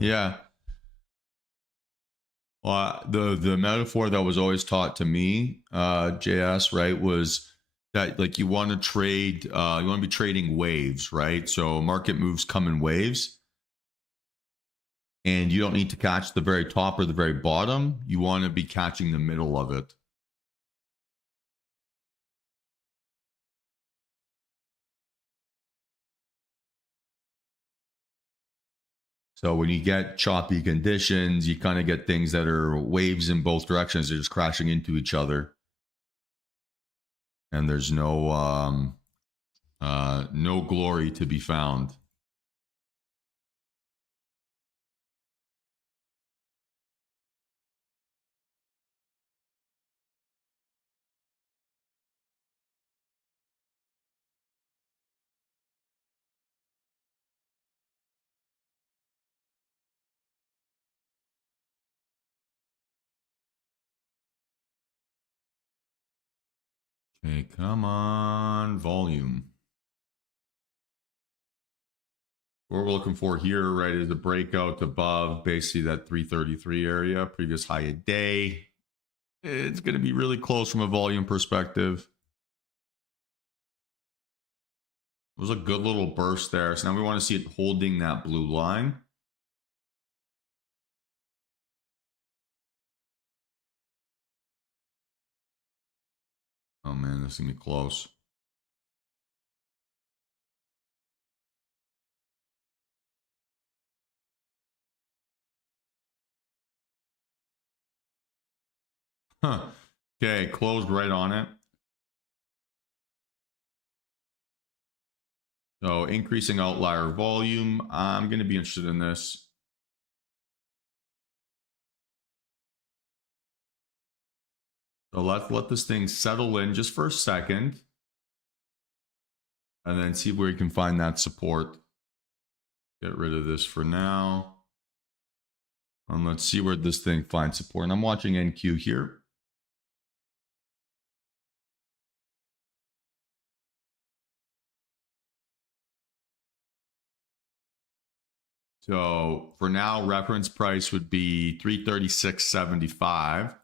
Yeah. Well, the metaphor that was always taught to me, JS, right, was that like you want to trade, you want to be trading waves, right? So market moves come in waves, and you don't need to catch the very top or the very bottom. You want to be catching the middle of it. So when you get choppy conditions, you kind of get things that are waves in both directions. They're just crashing into each other, and there's no glory to be found. Okay, come on, volume. What we're looking for here, right, is the breakout above basically that 333 area, previous high a day. It's going to be really close from a volume perspective. It was a good little burst there. So now we want to see it holding that blue line. Oh man, this is going to be close. Huh. Okay, closed right on it. So increasing outlier volume. I'm going to be interested in this. So let's let this thing settle in just for a second. And then see where you can find that support. Get rid of this for now. And let's see where this thing finds support. And I'm watching NQ here. So for now, reference price would be 336.75.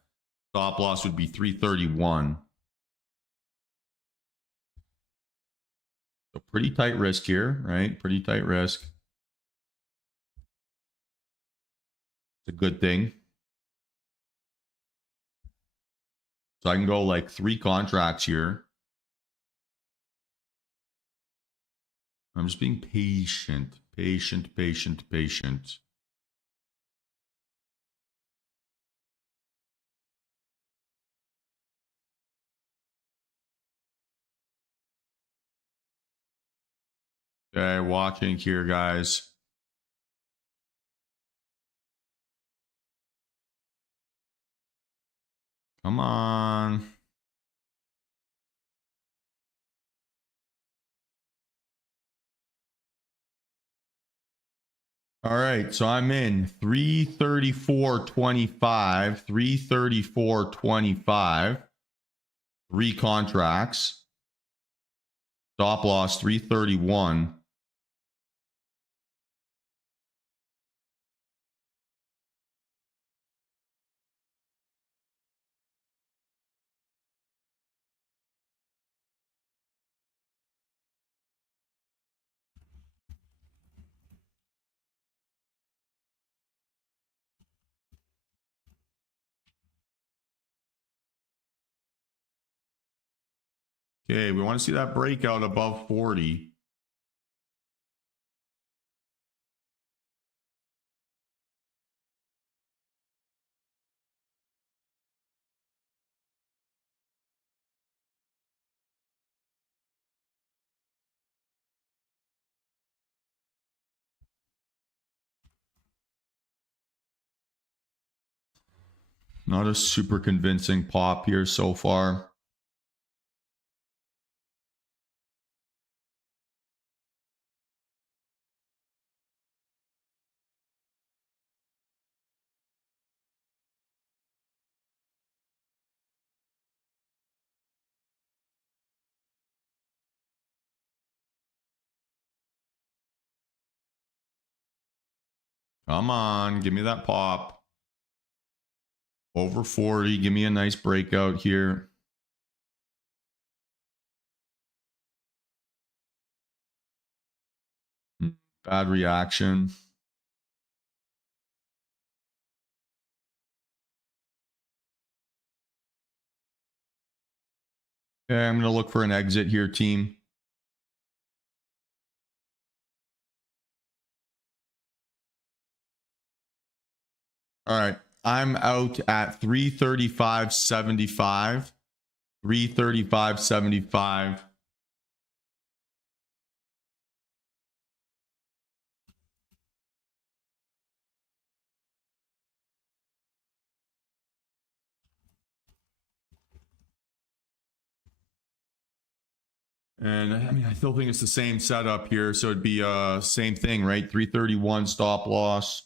Stop loss would be 331. So pretty tight risk here, right? Pretty tight risk. It's a good thing. So I can go like 3 contracts here. I'm just being patient, patient, patient, patient. Okay, watching here, guys. Come on. All right, so I'm in 334.25, 334.25, 3 contracts. Stop loss 331. Okay, we want to see that breakout above 40. Not a super convincing pop here so far. Come on, give me that pop. Over 40, give me a nice breakout here. Bad reaction. Okay, I'm going to look for an exit here, team. All right, I'm out at 335.75. 335.75. And I mean, I still think it's the same setup here. So it'd be same thing, right? 331 stop loss.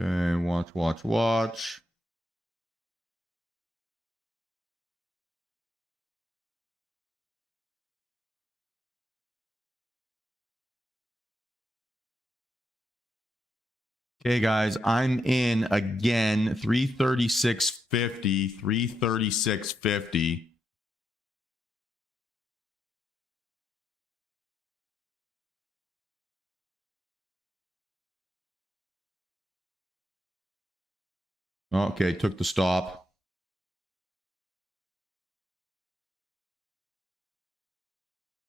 Okay, watch. Okay, guys, I'm in again. 336.50, 336.50. Okay, took the stop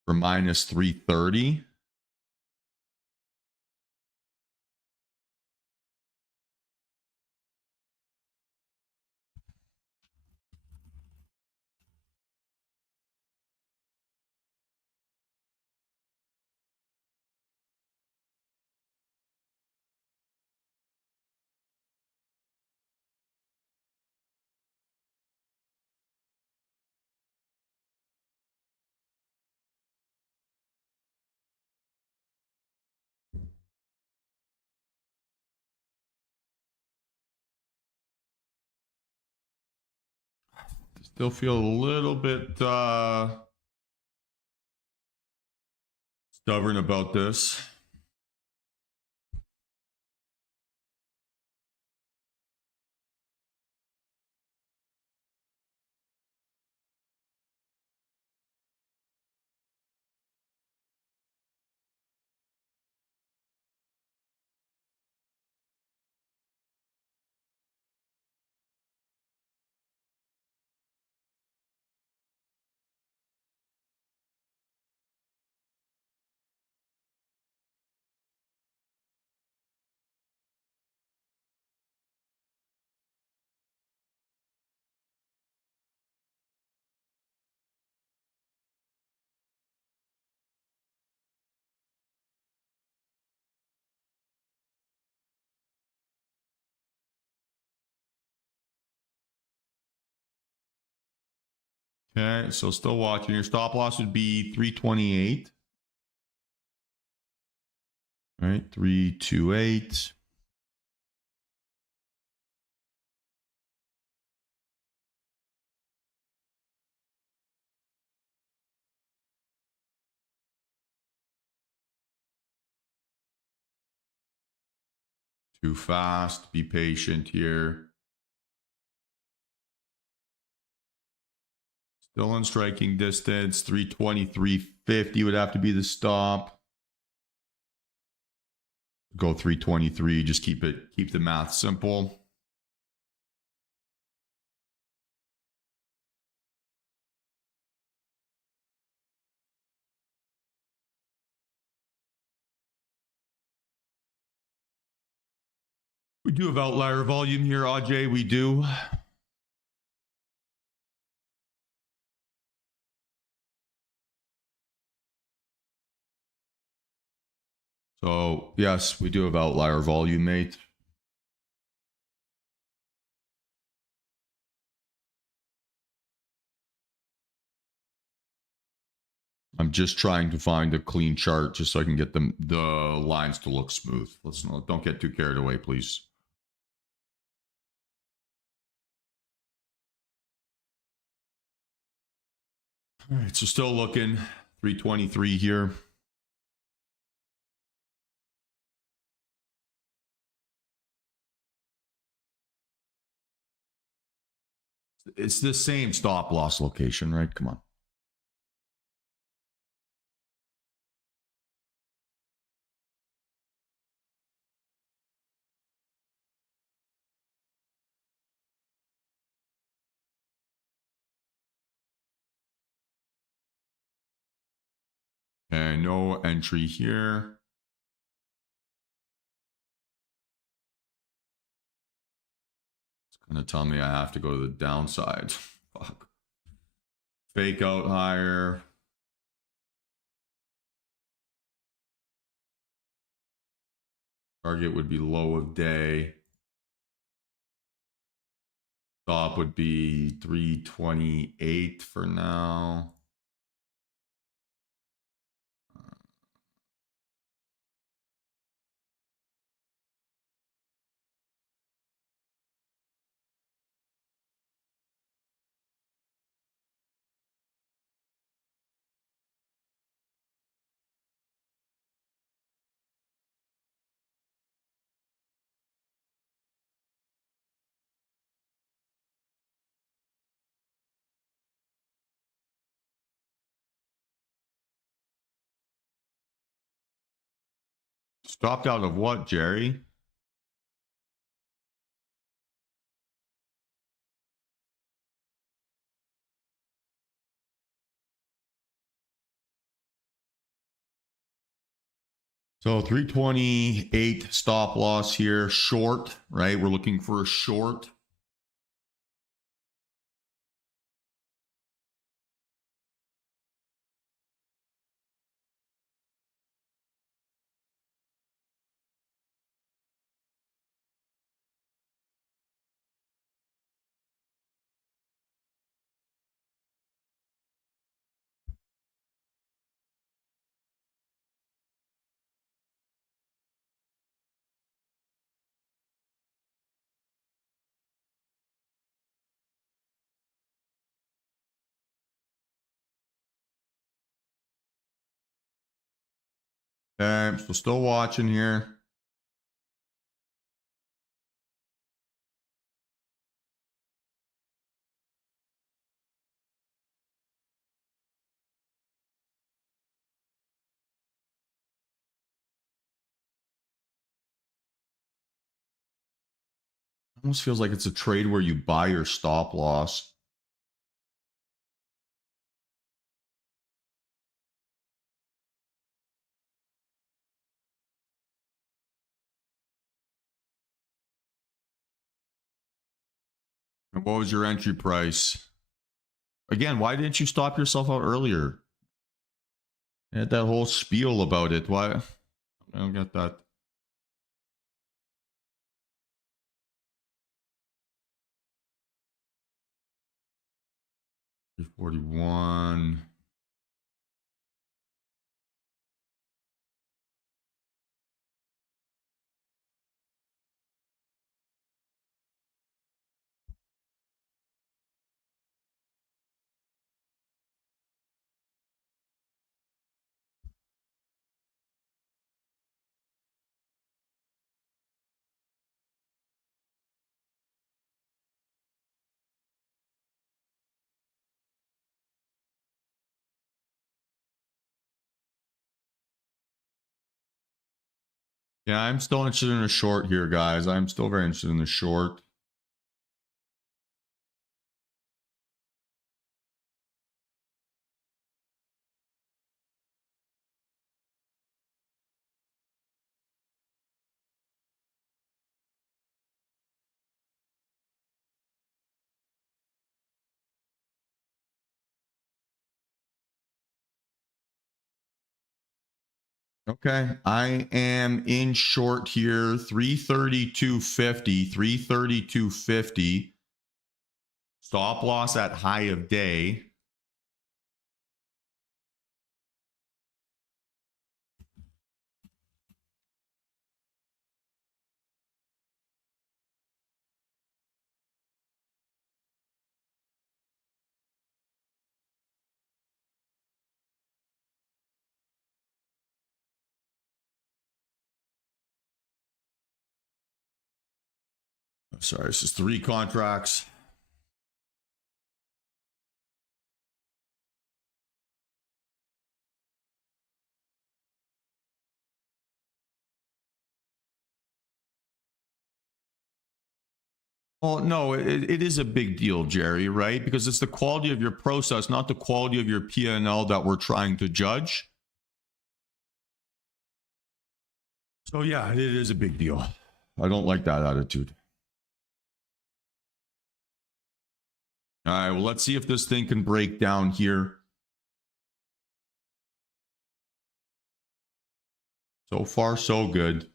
for minus 330. Still feel a little bit stubborn about this. Okay, so still watching. Your stop loss would be 328. All right, 328. Too fast. Be patient here. Still in striking distance. 323.50 would have to be the stop. Go 323. Just keep the math simple. We do have outlier volume here, Ajay. We do. So, yes, we do have outlier volume, mate. I'm just trying to find a clean chart just so I can get the lines to look smooth. Don't get too carried away, please. All right, so still looking 323 here. It's the same stop loss location, right? Come on. Okay, no entry here. It's gonna tell me I have to go to the downside. Fuck. Fake out higher. Target would be low of day. Stop would be 328 for now. Stopped out of what, Jerry? So 328 stop loss here, short, right? We're looking for a short. Okay, so still watching here. Almost feels like it's a trade where you buy your stop loss. And what was your entry price? Again, why didn't you stop yourself out earlier? You had that whole spiel about it. Why? I don't get that. $341. Yeah, I'm still interested in a short here, guys. I'm still very interested in the short. Okay, I am in short here, 332.50, 332.50. Stop loss at high of day. Sorry, this is 3 contracts. Well, no, it is a big deal, Jerry, right? Because it's the quality of your process, not the quality of your P&L that we're trying to judge. So yeah, it is a big deal. I don't like that attitude. All right, well, let's see if this thing can break down here. So far, so good.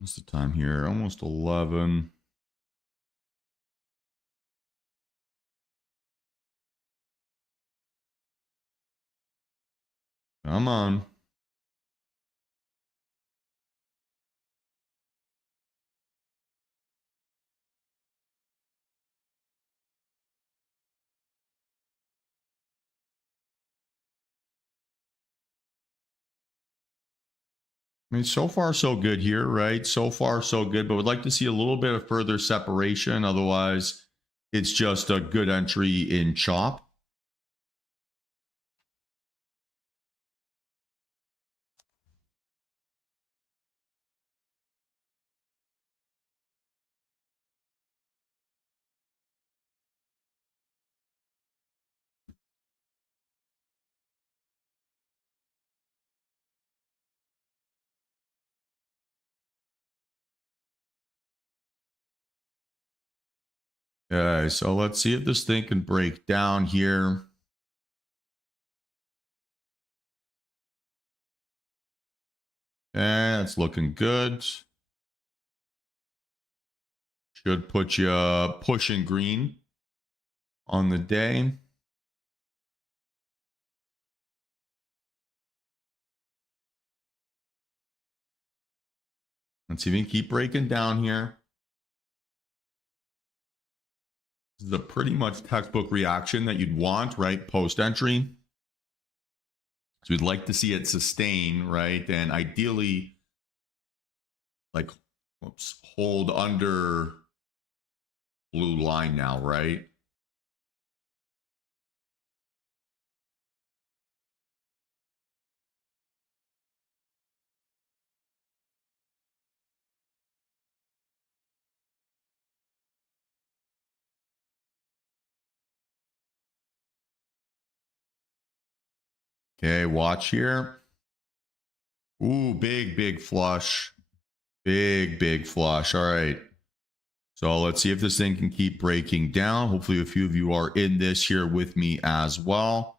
What's the time here? Almost 11. Come on. I mean, so far so good here, right? So far so good, but would like to see a little bit of further separation. Otherwise, it's just a good entry in chop. Okay, so let's see if this thing can break down here. And it's looking good. Should put you pushing green on the day. Let's see if we can keep breaking down here. This is a pretty much textbook reaction that you'd want, right? Post entry. So we'd like to see it sustain, right? And ideally, like, whoops, hold under blue line now, right? Okay, watch here. Ooh, big flush. Big flush. All right. So let's see if this thing can keep breaking down. Hopefully a few of you are in this here with me as well.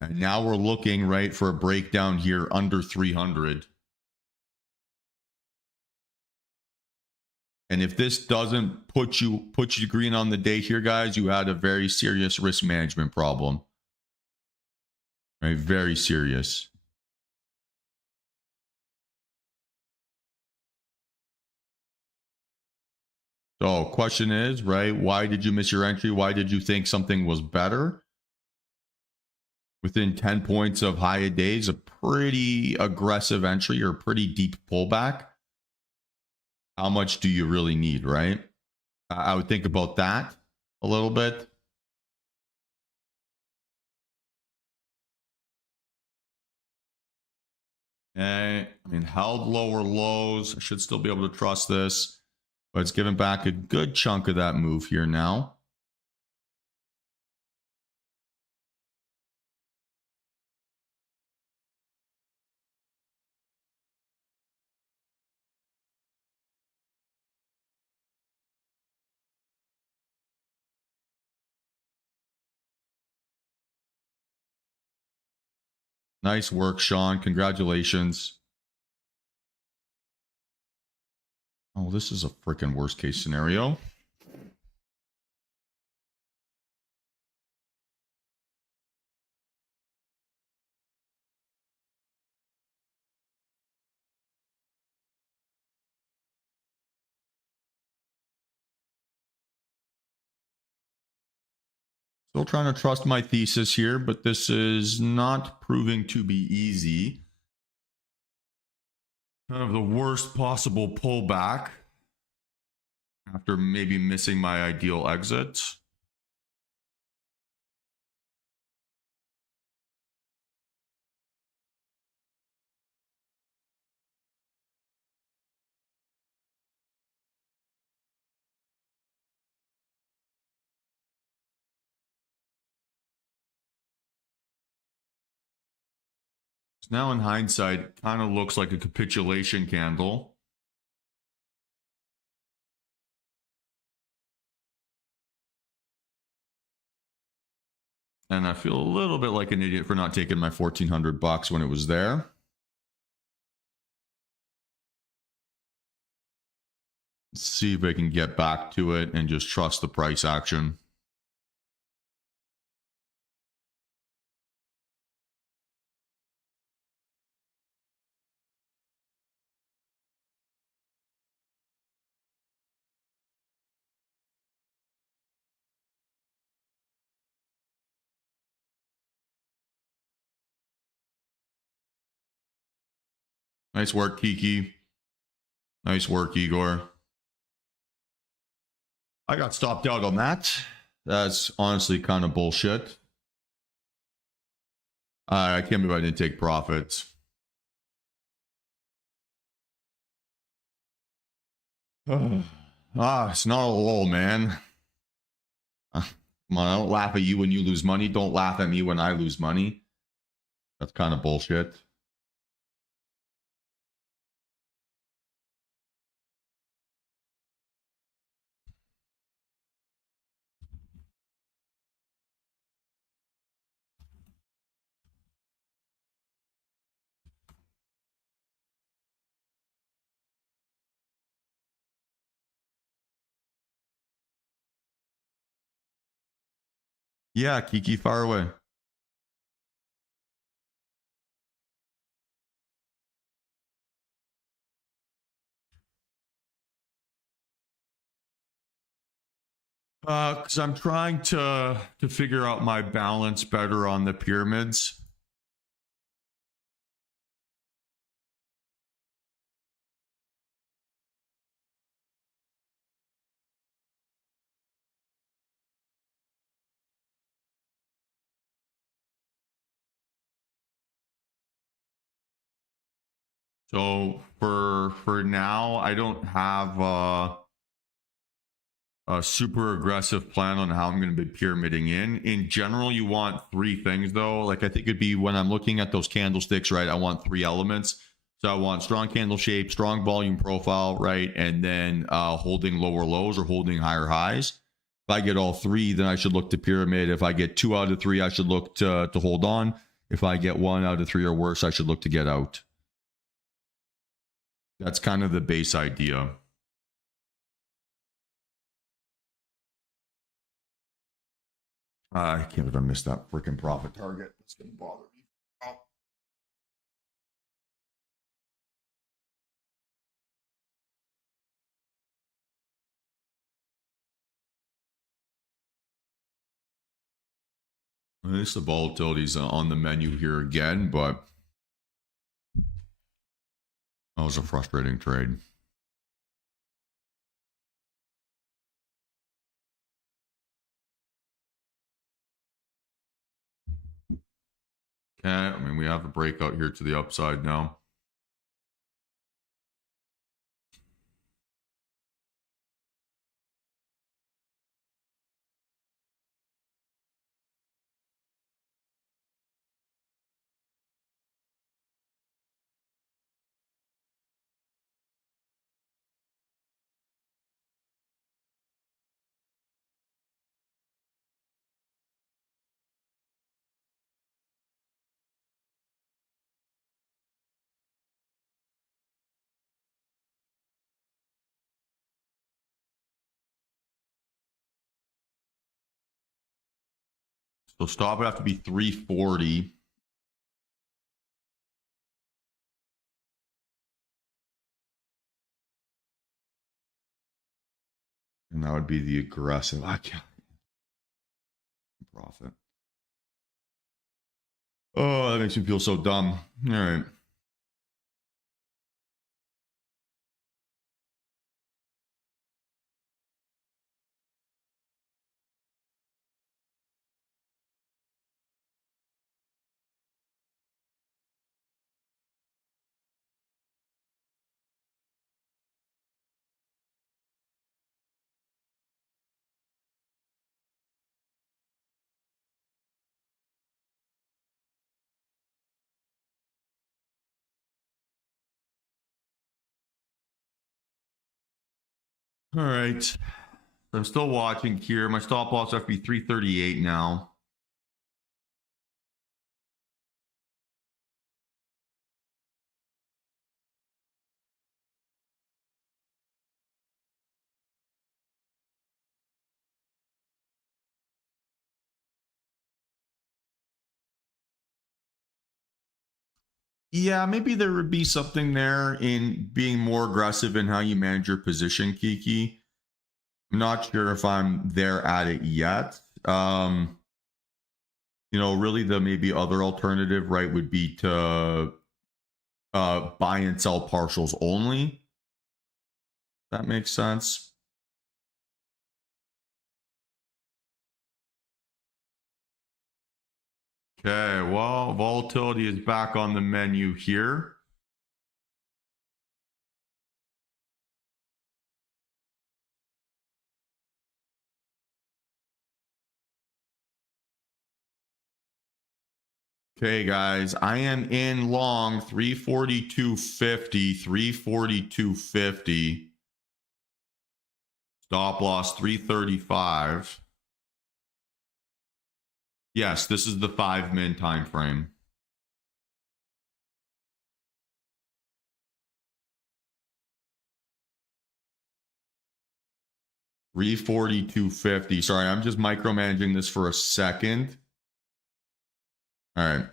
And now we're looking, right, for a breakdown here under 300. And if this doesn't put you green on the day here, guys, you had a very serious risk management problem. Right? Very serious. So question is, right, why did you miss your entry? Why did you think something was better? Within 10 points of high a day is a pretty aggressive entry or pretty deep pullback. How much do you really need, right? I would think about that a little bit. Okay. I mean, held lower lows. I should still be able to trust this, but it's given back a good chunk of that move here now. Nice work, Sean. Congratulations. Oh, this is a freaking worst case scenario. Still trying to trust my thesis here, but this is not proving to be easy. Kind of the worst possible pullback after maybe missing my ideal exit. Now in hindsight, kind of looks like a capitulation candle. And I feel a little bit like an idiot for not taking my $1,400 when it was there. Let's see if I can get back to it and just trust the price action. Nice work, Kiki. Nice work, Igor. I got stopped out on that. That's honestly kind of bullshit. I can't believe I didn't take profits. It's not a lull, man. Come on, I don't laugh at you when you lose money. Don't laugh at me when I lose money. That's kind of bullshit. Yeah, Kiki, far away. Because I'm trying to figure out my balance better on the pyramids. So for now, I don't have a super aggressive plan on how I'm going to be pyramiding in. In general, you want three things though. Like I think it'd be when I'm looking at those candlesticks, right? I want three elements. So I want strong candle shape, strong volume profile, right? And then holding lower lows or holding higher highs. If I get all three, then I should look to pyramid. If I get 2 out of 3, I should look to hold on. If I get 1 out of 3 or worse, I should look to get out. That's kind of the base idea. I can't believe I missed that freaking profit target. It's going to bother me. Oh. At least the volatility's on the menu here again, but that was a frustrating trade. Okay, I mean, we have a breakout here to the upside now. So stop would have to be 340. And that would be the aggressive. I can't. Profit. Oh, that makes me feel so dumb. All right. All right. I'm still watching here. My stop loss have to be 338 now. Yeah, maybe there would be something there in being more aggressive in how you manage your position, Kiki. I'm not sure if I'm there at it yet. You know, really the maybe other alternative, right, would be to buy and sell partials only. That makes sense. Okay, well, volatility is back on the menu here. Okay, guys, I am in long 342.50, 342.50. Stop loss 335. Yes, this is the 5-min time frame. $342.50. Sorry, I'm just micromanaging this for a second. All right.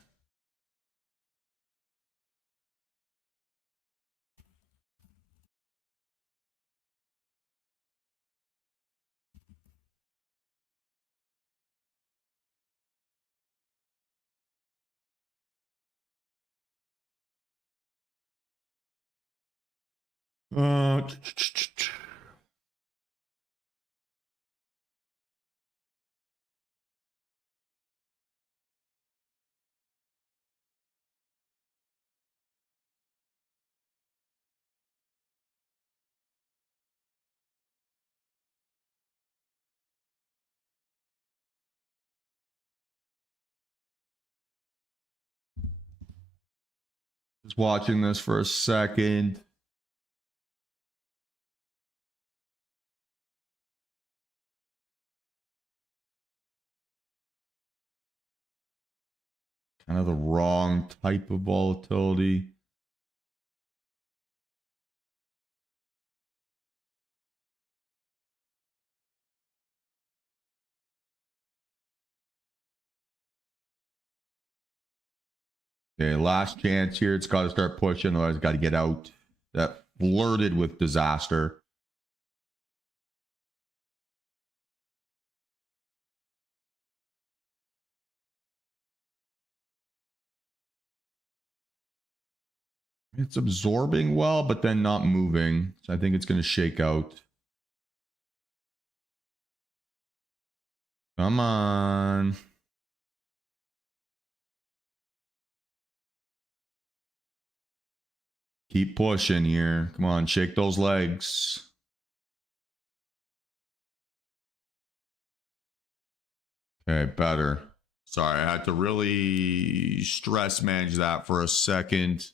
Just watching this for a second. Kind of the wrong type of volatility. Okay, last chance here. It's got to start pushing, otherwise got to get out. That flirted with disaster. It's absorbing well, but then not moving. So I think it's going to shake out. Come on. Keep pushing here. Come on, shake those legs. Okay, better. Sorry, I had to really stress manage that for a second.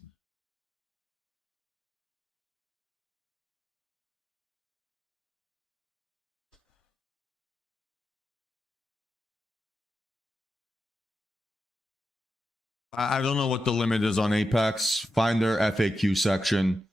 I don't know what the limit is on Apex. Find their FAQ section.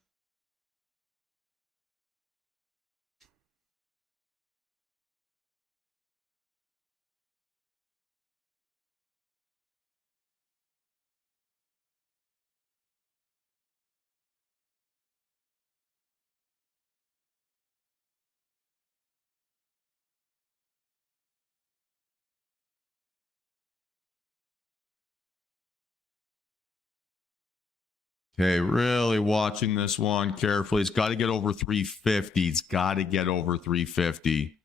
Okay, really watching this one carefully. It's got to get over 350. It's got to get over 350.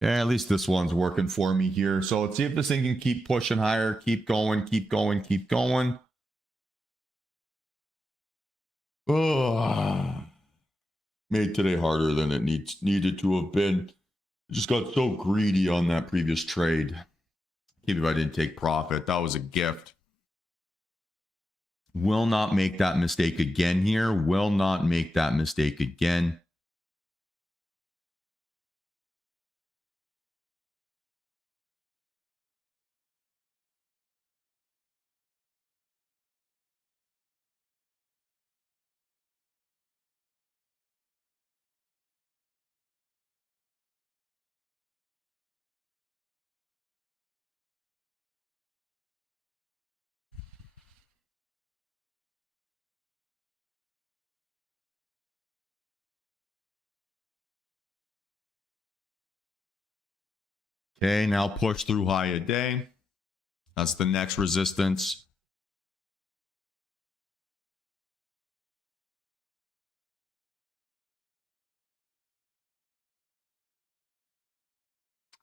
Yeah, at least this one's working for me here. So let's see if this thing can keep pushing higher. Keep going, keep going, keep going. Oh, made today harder than it needed to have been. I just got so greedy on that previous trade. Can't believe I didn't take profit. That was a gift. Will not make that mistake again here. Will not make that mistake again. Okay, now push through high a day. That's the next resistance.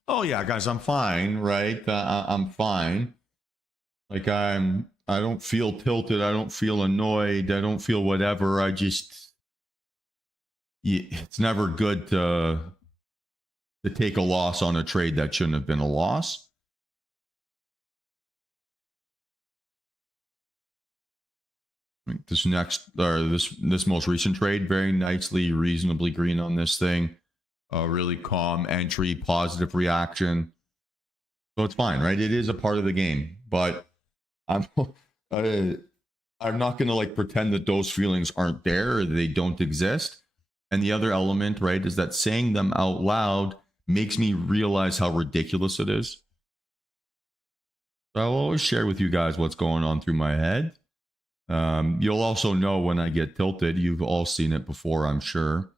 Oh yeah, guys, I'm fine, right? I'm fine. Like I don't feel tilted. I don't feel annoyed. I don't feel whatever. It's never good to take a loss on a trade that shouldn't have been a loss. This next, or this most recent trade, very nicely, reasonably green on this thing. Really calm entry, positive reaction. So it's fine, right? It is a part of the game, but I'm I'm not gonna like pretend that those feelings aren't there or they don't exist. And the other element, right, is that saying them out loud makes me realize how ridiculous it is. So I'll always share with you guys what's going on through my head. You'll also know when I get tilted. You've all seen it before, I'm sure.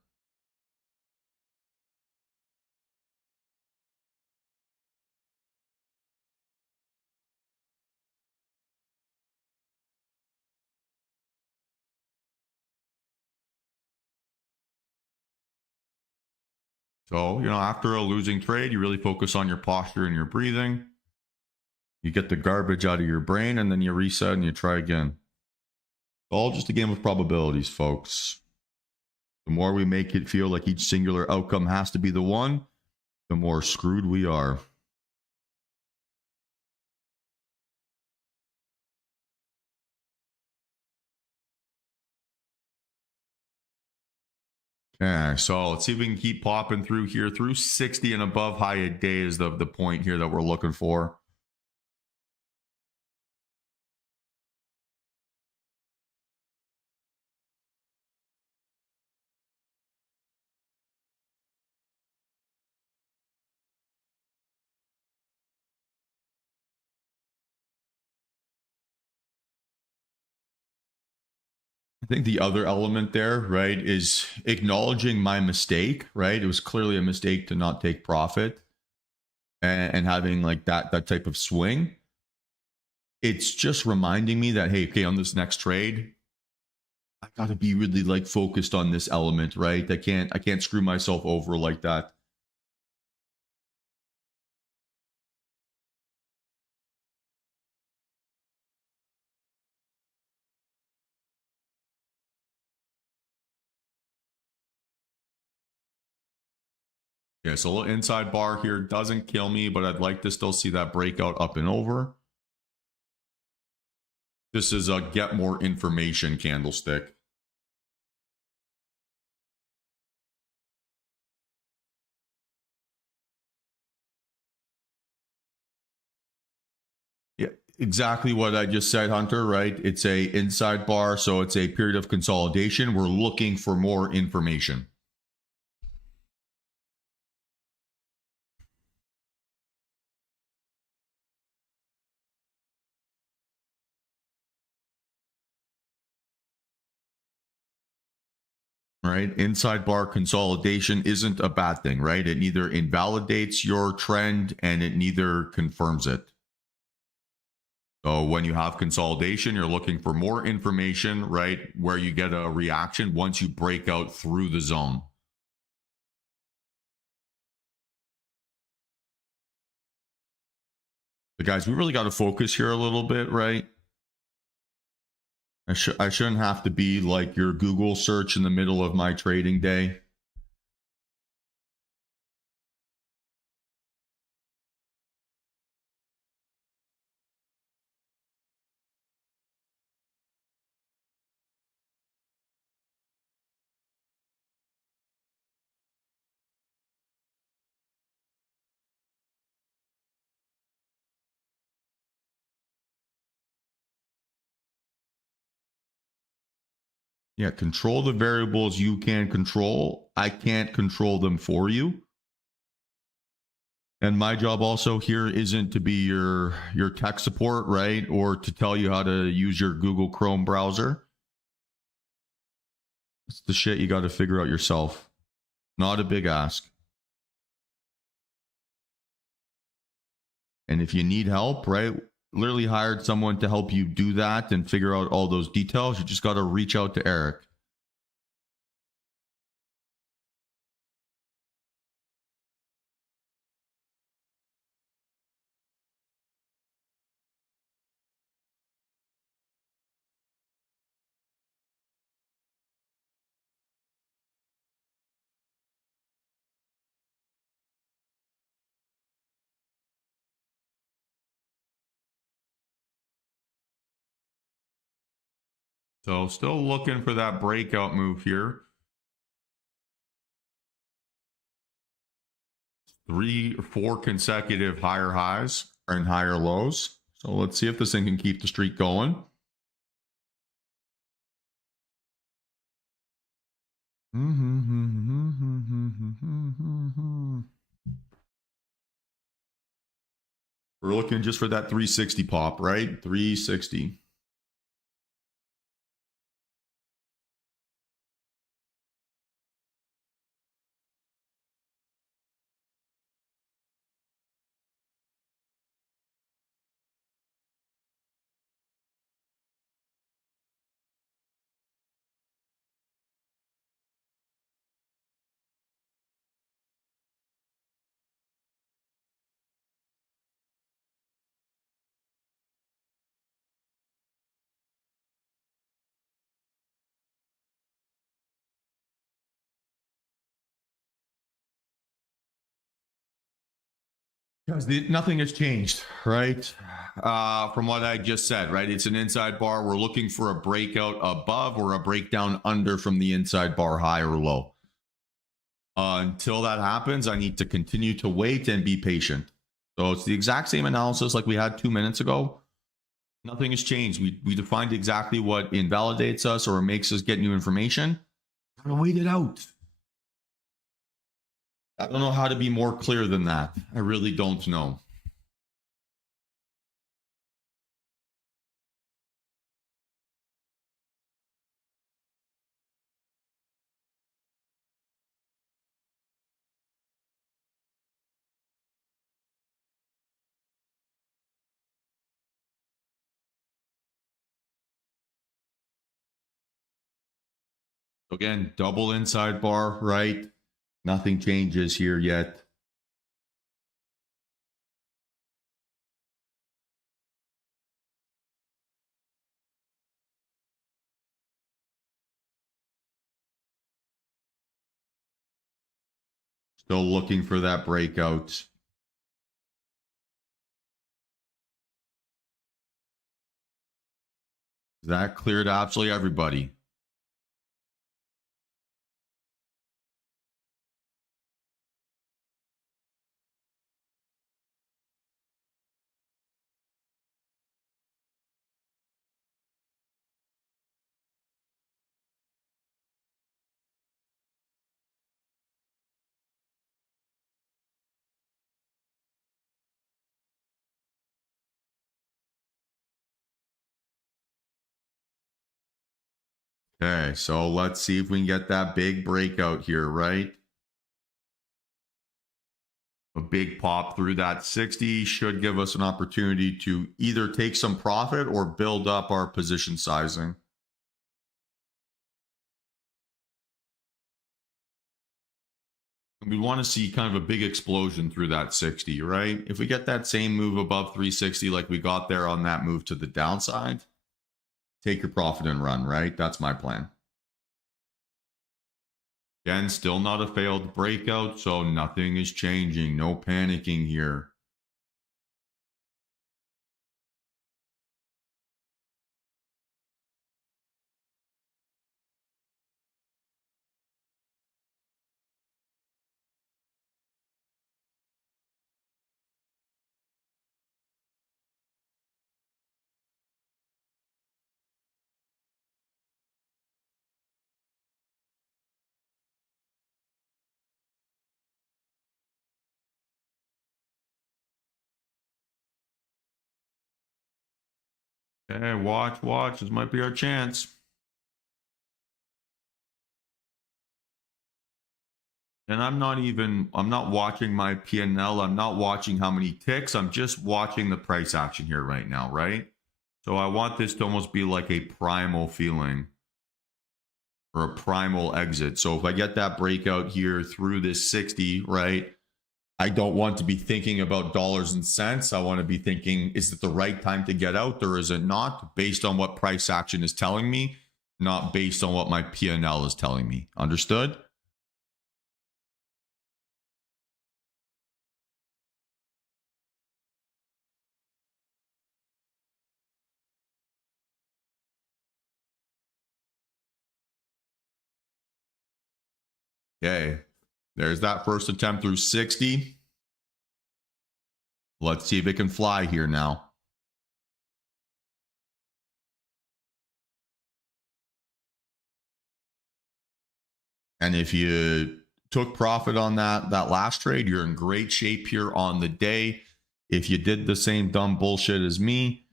So, after a losing trade, you really focus on your posture and your breathing. You get the garbage out of your brain and then you reset and you try again. All just a game of probabilities, folks. The more we make it feel like each singular outcome has to be the one, the more screwed we are. Okay, so let's see if we can keep popping through here. Through 60 and above high a day is the point here that we're looking for. I think the other element there, right, is acknowledging my mistake, right? It was clearly a mistake to not take profit and having like that type of swing. It's just reminding me that, hey, okay, on this next trade, I gotta be really like focused on this element, right? I can't screw myself over like that. Yeah, so a little inside bar here doesn't kill me, but I'd like to still see that breakout up and over. This is a get more information candlestick. Yeah, exactly what I just said, Hunter, right? It's a inside bar, so it's a period of consolidation. We're looking for more information. Right? Inside bar consolidation isn't a bad thing, right? It neither invalidates your trend and it neither confirms it. So when you have consolidation, you're looking for more information, right? Where you get a reaction once you break out through the zone. But guys, we really got to focus here a little bit, right? I shouldn't have to be like your Google search in the middle of my trading day. Yeah, control the variables you can control. I can't control them for you. And my job also here isn't to be your tech support, right? Or to tell you how to use your Google Chrome browser. It's the shit you got to figure out yourself. Not a big ask. And if you need help, right, literally hired someone to help you do that and figure out all those details. You just got to reach out to Eric. So still looking for that breakout move here. 3 or 4 consecutive higher highs and higher lows. So let's see if this thing can keep the streak going. We're looking just for that 360 pop, right? 360. Because nothing has changed, right? From what I just said, right? It's an inside bar. We're looking for a breakout above or a breakdown under from the inside bar, high or low. Until that happens, I need to continue to wait and be patient. So it's the exact same analysis like we had 2 minutes ago. Nothing has changed. We defined exactly what invalidates us or makes us get new information. I'm gonna wait it out. I don't know how to be more clear than that. I really don't know. Again, double inside bar, right? Nothing changes here yet. Still looking for that breakout. That cleared absolutely everybody. Okay, so let's see if we can get that big breakout here, right? A big pop through that 60 should give us an opportunity to either take some profit or build up our position sizing. We want to see kind of a big explosion through that 60, right? If we get that same move above 360 like we got there on that move to the downside, take your profit and run, right? That's my plan. Again, still not a failed breakout, so nothing is changing. No panicking here. Okay, watch. This might be our chance. And I'm not watching my P&L. I'm not watching how many ticks. I'm just watching the price action here right now, right? So I want this to almost be like a primal feeling or a primal exit. So if I get that breakout here through this 60, right? I don't want to be thinking about dollars and cents. I want to be thinking, is it the right time to get out or is it not? Based on what price action is telling me, not based on what my P&L is telling me. Understood? Okay. There's that first attempt through 60. Let's see if it can fly here now. And if you took profit on that last trade, you're in great shape here on the day. If you did the same dumb bullshit as me,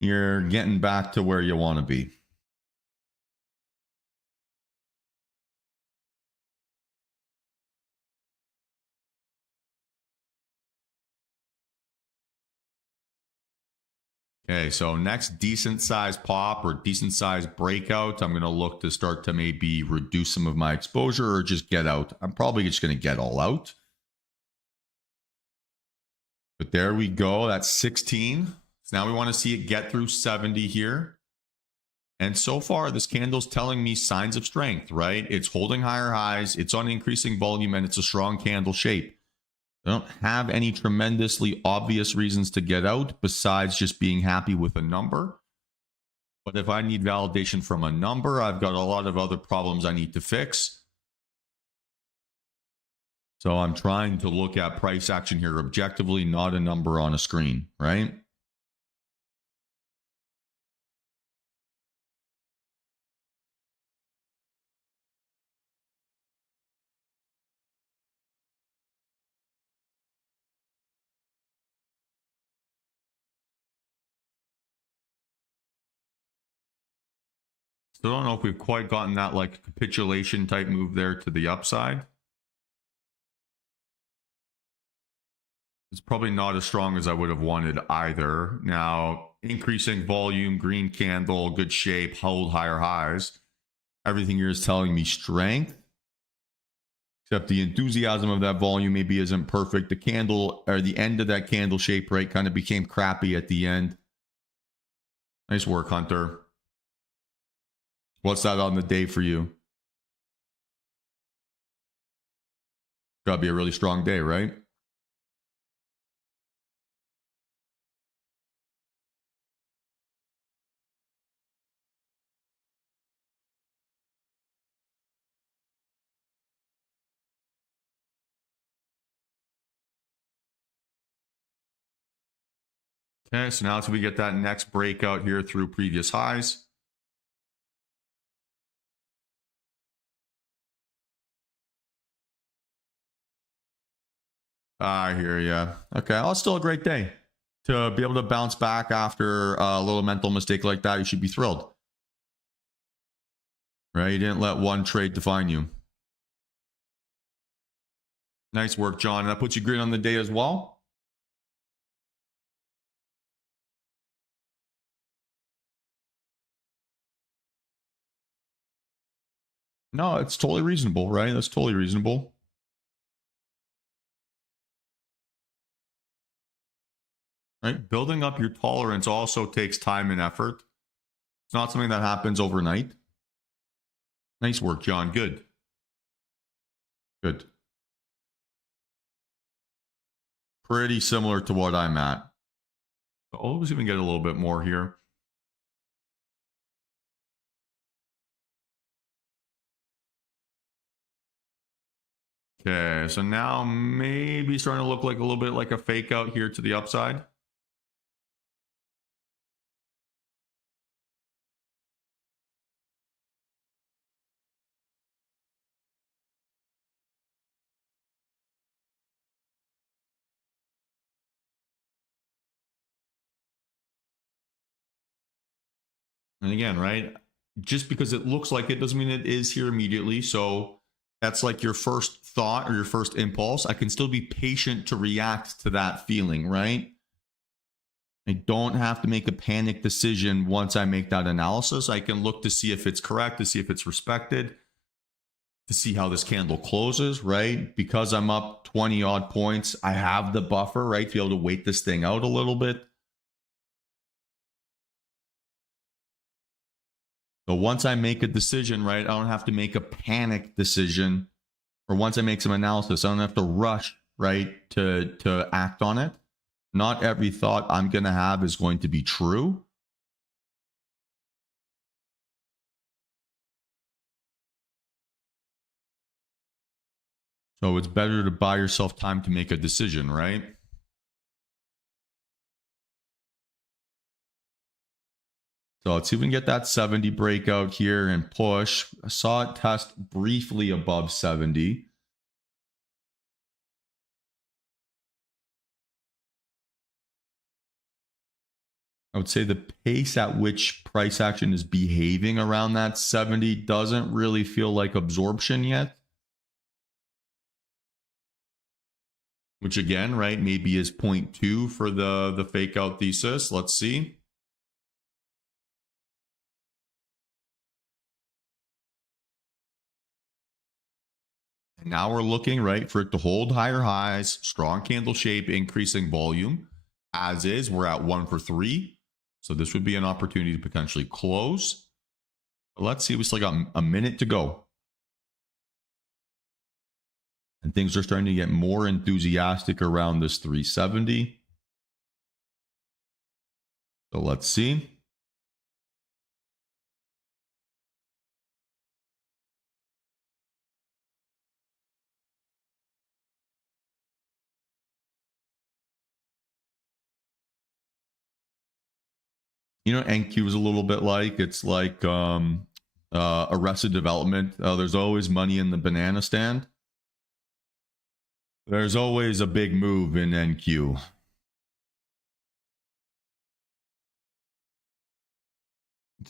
you're getting back to where you want to be. Okay, so next decent size pop or decent size breakout, I'm going to look to start to maybe reduce some of my exposure or just get out. I'm probably just going to get all out. But there we go. That's 16. So now we want to see it get through 70 here. And so far, this candle's telling me signs of strength, right? It's holding higher highs, it's on increasing volume, and it's a strong candle shape. I don't have any tremendously obvious reasons to get out besides just being happy with a number. But if I need validation from a number, I've got a lot of other problems I need to fix. So I'm trying to look at price action here objectively, not a number on a screen, right? So I don't know if we've quite gotten that like capitulation type move there to the upside. It's probably not as strong as I would have wanted either. Now, increasing volume, green candle, good shape, hold higher highs. Everything here is telling me strength. Except the enthusiasm of that volume maybe isn't perfect. The candle, or the end of that candle shape, right, kind of became crappy at the end. Nice work, Hunter. What's that on the day for you? Gotta be a really strong day, right? Okay, so now as we get that next breakout here through previous highs. I hear you. Okay, well, it's still a great day. To be able to bounce back after a little mental mistake like that, you should be thrilled. Right? You didn't let one trade define you. Nice work, John. That puts you green on the day as well. No, it's totally reasonable, right? That's totally reasonable. Right? Building up your tolerance also takes time and effort. It's not something that happens overnight. Nice work, John. Good. Good. Pretty similar to what I'm at. I'll always even get a little bit more here. Okay, so now maybe starting to look like a little bit like a fake out here to the upside. And again, right, just because it looks like it doesn't mean it is here immediately. So that's like your first thought or your first impulse, I can still be patient to react to that feeling, right? I don't have to make a panic decision once I make that analysis. I can look to see if it's correct, to see if it's respected, to see how this candle closes, right? Because I'm up 20 odd points, I have the buffer, right, to be able to wait this thing out a little bit. So once I make a decision, right, I don't have to make a panic decision. Or once I make some analysis, I don't have to rush, right, to act on it. Not every thought I'm going to have is going to be true. So it's better to buy yourself time to make a decision, right? So let's see if we can get that 70 breakout here and push. I saw it test briefly above 70. I would say the pace at which price action is behaving around that 70 doesn't really feel like absorption yet. Which again, right, maybe is 0.2 for the fake out thesis. Let's see. And now we're looking, right, for it to hold higher highs, strong candle shape, increasing volume. As is, we're at 1 for 3. So this would be an opportunity to potentially close. But let's see, we still got a minute to go. And things are starting to get more enthusiastic around this 370. So let's see. You know, NQ is a little bit like, it's like Arrested Development. There's always money in the banana stand. There's always a big move in NQ.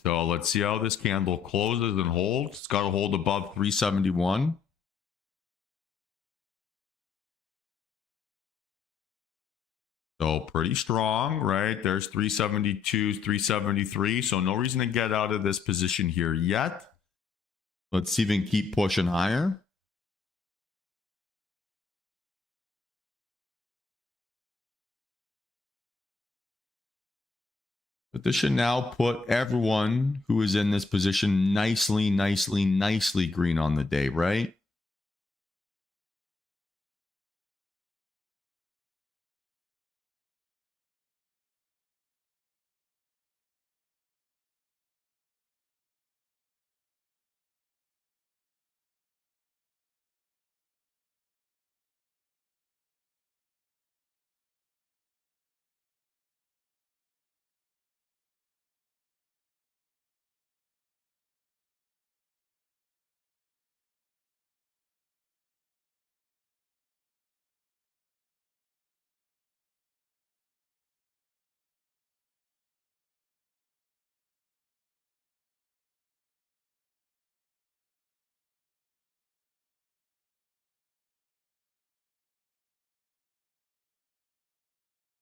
So let's see how this candle closes and holds. It's got to hold above 371. So pretty strong, right? There's 372, 373. So no reason to get out of this position here yet. Let's see if we can keep pushing higher. But this should now put everyone who is in this position nicely green on the day, right?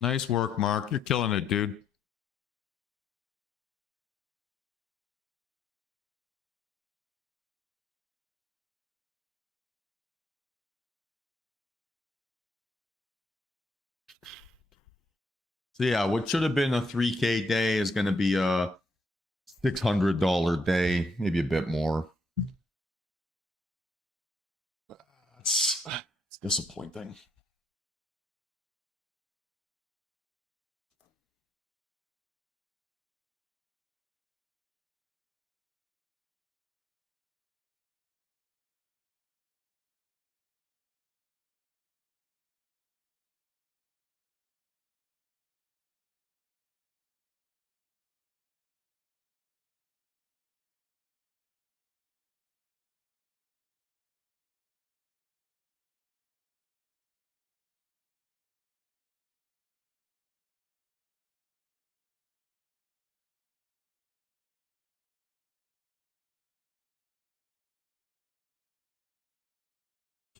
Nice work, Mark. You're killing it, dude. So yeah, what should have been a 3K day is going to be a $600 day, maybe a bit more. It's disappointing.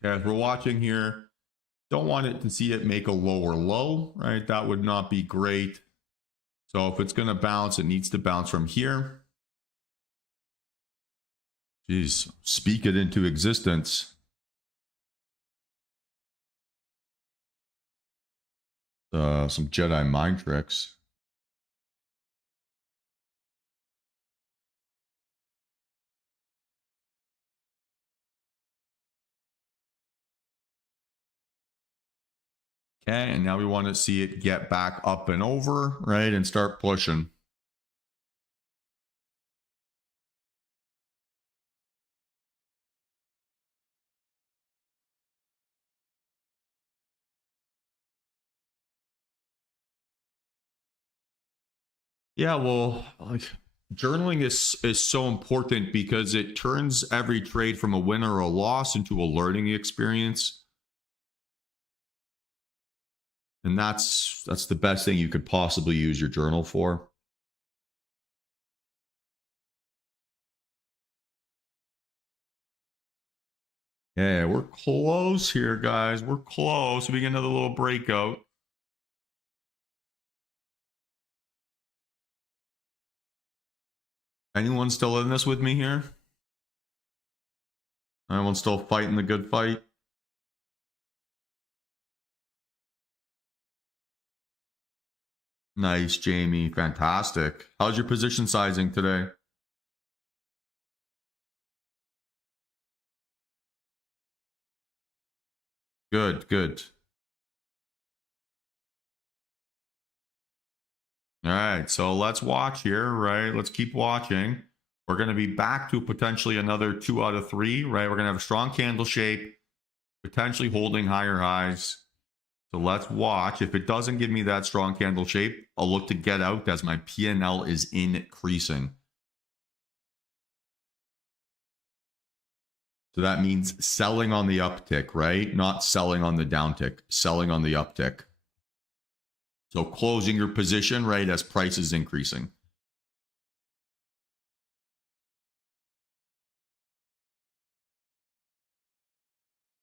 Okay, we're watching here. Don't want it to see it make a lower low, right? That would not be great. So if it's going to bounce, it needs to bounce from here. Jeez, speak it into existence. Some Jedi mind tricks. Okay, and now we want to see it get back up and over, right? And start pushing. Yeah, well, like journaling is so important because it turns every trade from a win or a loss into a learning experience. And that's the best thing you could possibly use your journal for. Yeah, we're close here, guys. We're close. We get another little breakout. Anyone still in this with me here? Anyone still fighting the good fight? Nice, Jamie. Fantastic. How's your position sizing today? Good, good. All right, so let's watch here, right? Let's keep watching. We're going to be back to potentially another 2 out of 3, right? We're going to have a strong candle shape, potentially holding higher highs. So let's watch. If it doesn't give me that strong candle shape, I'll look to get out as my PNL is increasing. So that means selling on the uptick, right? Not selling on the downtick, selling on the uptick. So closing your position, right, as price is increasing.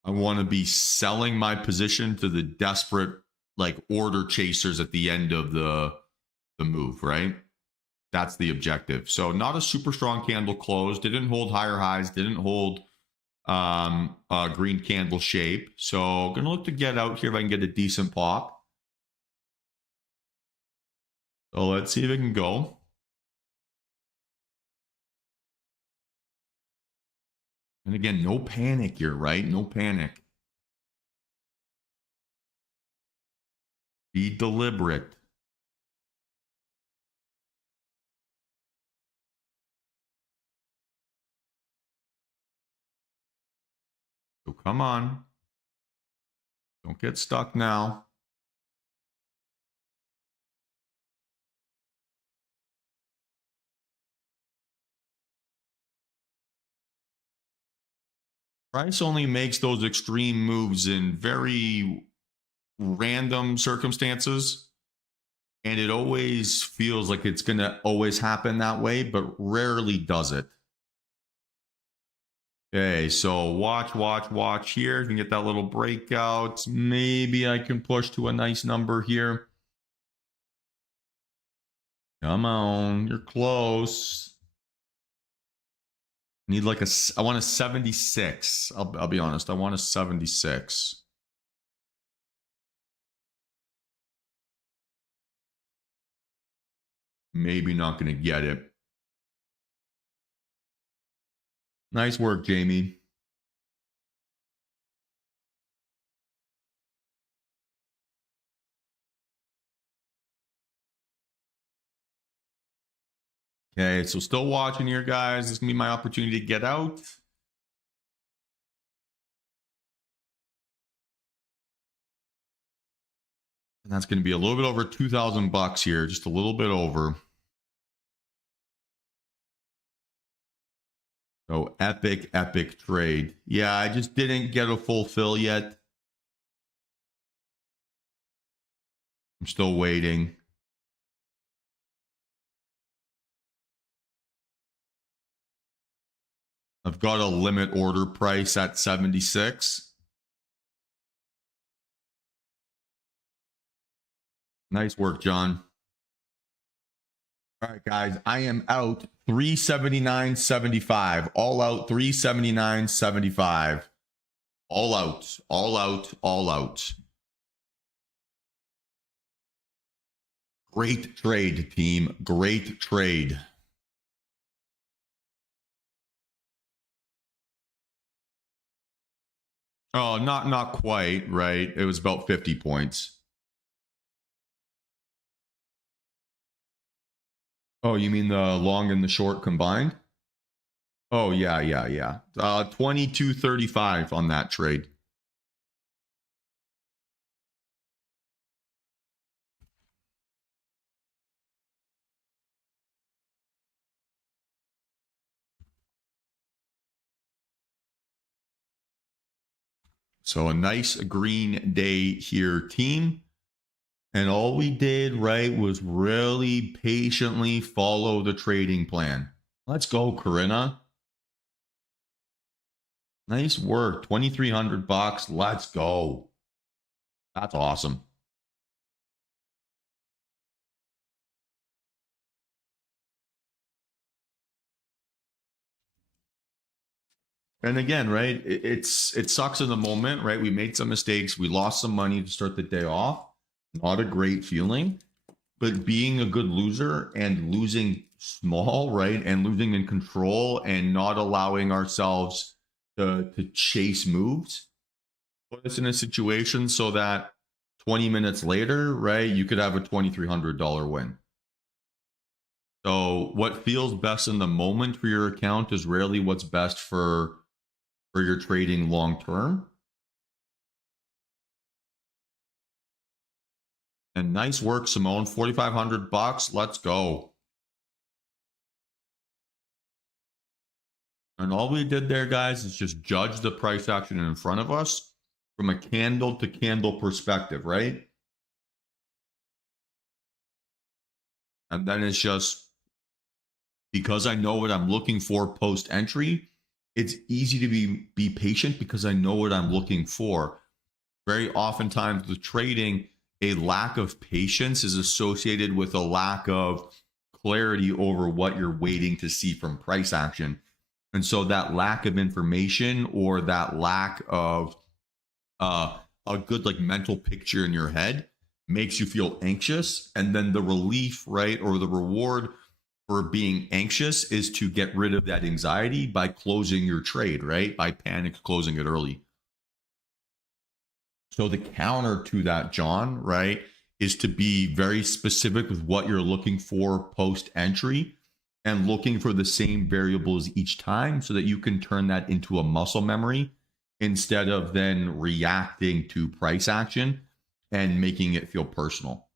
I want to be selling my position to the desperate like order chasers at the end of the move, right? That's the objective. So not a super strong candle close, didn't hold higher highs, didn't hold green candle shape. So gonna look to get out here if I can get a decent pop. So let's see if it can go. And again, no panic here, right? No panic. Be deliberate. So come on. Don't get stuck now. Price only makes those extreme moves in very random circumstances. And it always feels like it's going to always happen that way, but rarely does it. Okay, so watch here. You can get that little breakout. Maybe I can push to a nice number here. Come on, you're close. Need like I want a 76. I'll be honest. I want a 76. Maybe not going to get it. Nice work, Jamie. Okay, so still watching here, guys. This is going to be my opportunity to get out. And that's going to be a little bit over 2,000 bucks here, just a little bit over. So epic trade. Yeah, I just didn't get a full fill yet. I'm still waiting. I've got a limit order price at 76. Nice work, John. All right, guys, I am out 379.75. All out 379.75. All out, all out, all out. Great trade, team. Great trade. Oh, not quite, right? It was about 50 points. Oh, you mean the long and the short combined? Oh, yeah. 22.35 on that trade. So a nice green day here, team. And all we did, right, was really patiently follow the trading plan. Let's go, Corinna. Nice work. 2,300 bucks. Let's go. That's awesome. And again, right, it sucks in the moment, right? We made some mistakes. We lost some money to start the day off. Not a great feeling. But being a good loser and losing small, right, and losing in control and not allowing ourselves to chase moves put us in a situation so that 20 minutes later, right, you could have a $2,300 win. So what feels best in the moment for your account is rarely what's best for your trading long term. And nice work, Simone. 4,500 bucks. Let's go. And all we did there, guys, is just judge the price action in front of us from a candle to candle perspective, right? And then it's just because I know what I'm looking for post entry, it's easy to be patient because I know what I'm looking for. Very oftentimes with trading, a lack of patience is associated with a lack of clarity over what you're waiting to see from price action. And so that lack of information or that lack of a good like mental picture in your head makes you feel anxious. And then the relief, right, or the reward for being anxious is to get rid of that anxiety by closing your trade, right? By panic closing it early. So the counter to that, John, right, is to be very specific with what you're looking for post entry and looking for the same variables each time so that you can turn that into a muscle memory instead of then reacting to price action and making it feel personal.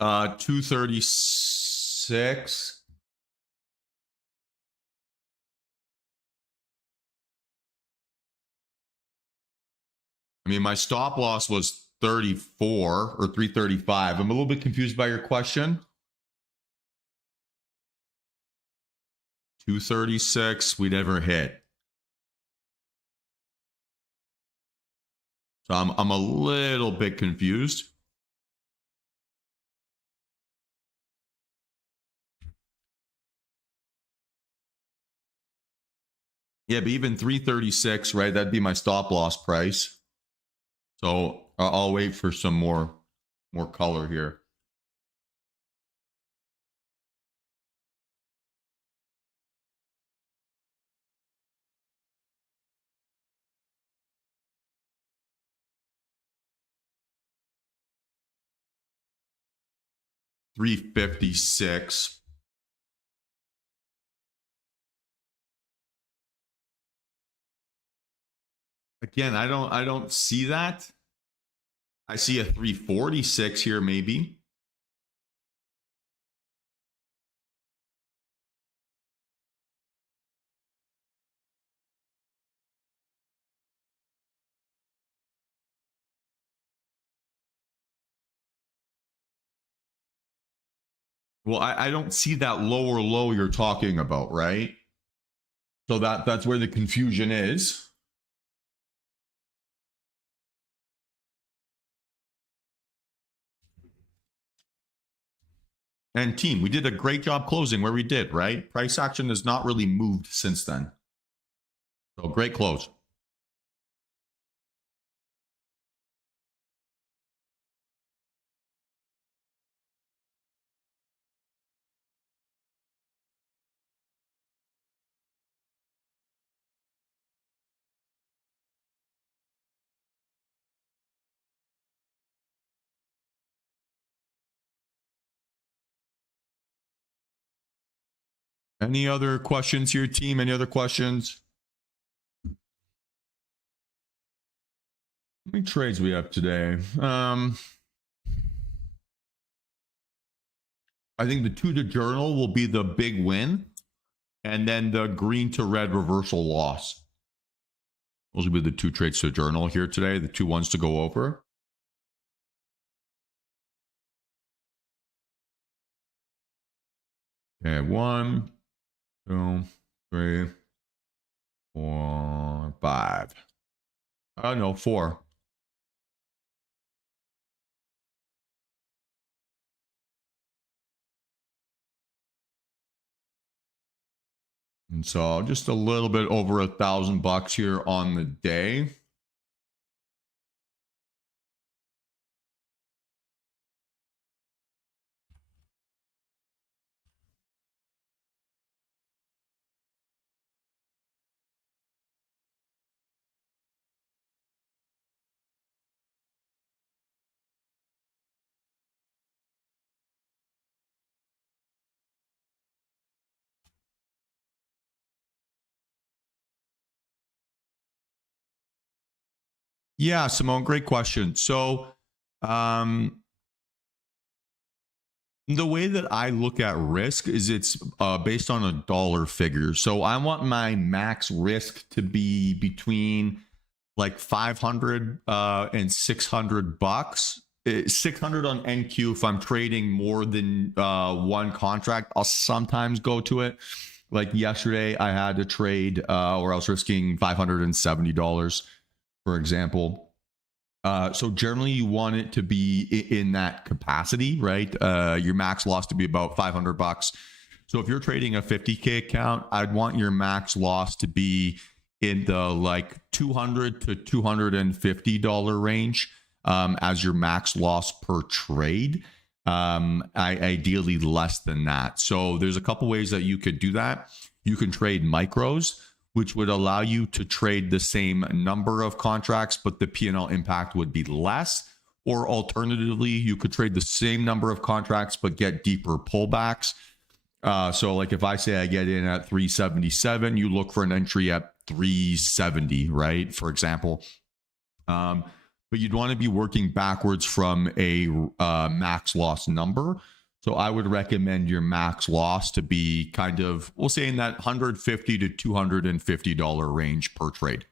236. I mean, my stop loss was 34 or 335. I'm a little bit confused by your question. 236, we never hit. So I'm a little bit confused. Yeah, but even 336, right? That'd be my stop loss price. So I'll wait for some more color here. $356. Again, I don't see that. I see a 346 here, maybe. Well, I don't see that lower low you're talking about, right? So that's where the confusion is. And team, we did a great job closing where we did, right? Price action has not really moved since then. So great close. Any other questions here, team? Any other questions? How many trades we have today? I think the 2 to journal will be the big win, and then the green to red reversal loss. Those will be the 2 trades to journal here today, the 2 ones to go over. Okay, 1, 2, 3, 4, 5. No, 4. And so just a little bit over $1,000 here on the day. Yeah, Simone, great question. So the way that I look at risk is it's based on a dollar figure. So I want my max risk to be between like 500 and 600 bucks. 600 on NQ. If I'm trading more than one contract, I'll sometimes go to it. Like yesterday, I had to trade or I was risking $570, for example. So generally you want it to be in that capacity, right? Your max loss to be about $500. So if you're trading a 50K account, I'd want your max loss to be in the like $200 to $250 range as your max loss per trade. Ideally less than that. So there's a couple ways that you could do that. You can trade micros, which would allow you to trade the same number of contracts, but the P&L impact would be less. Or alternatively, you could trade the same number of contracts, but get deeper pullbacks. So like if I say I get in at 377, you look for an entry at 370, right? For example. but you'd want to be working backwards from a max loss number. So I would recommend your max loss to be kind of, we'll say in that $150 to $250 range per trade.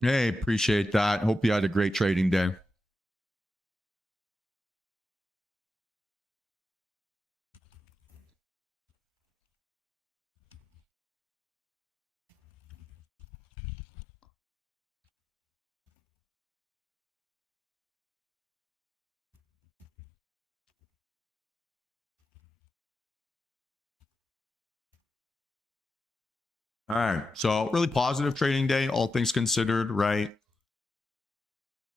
Hey, appreciate that. Hope you had a great trading day. All right. So, really positive trading day, all things considered, right?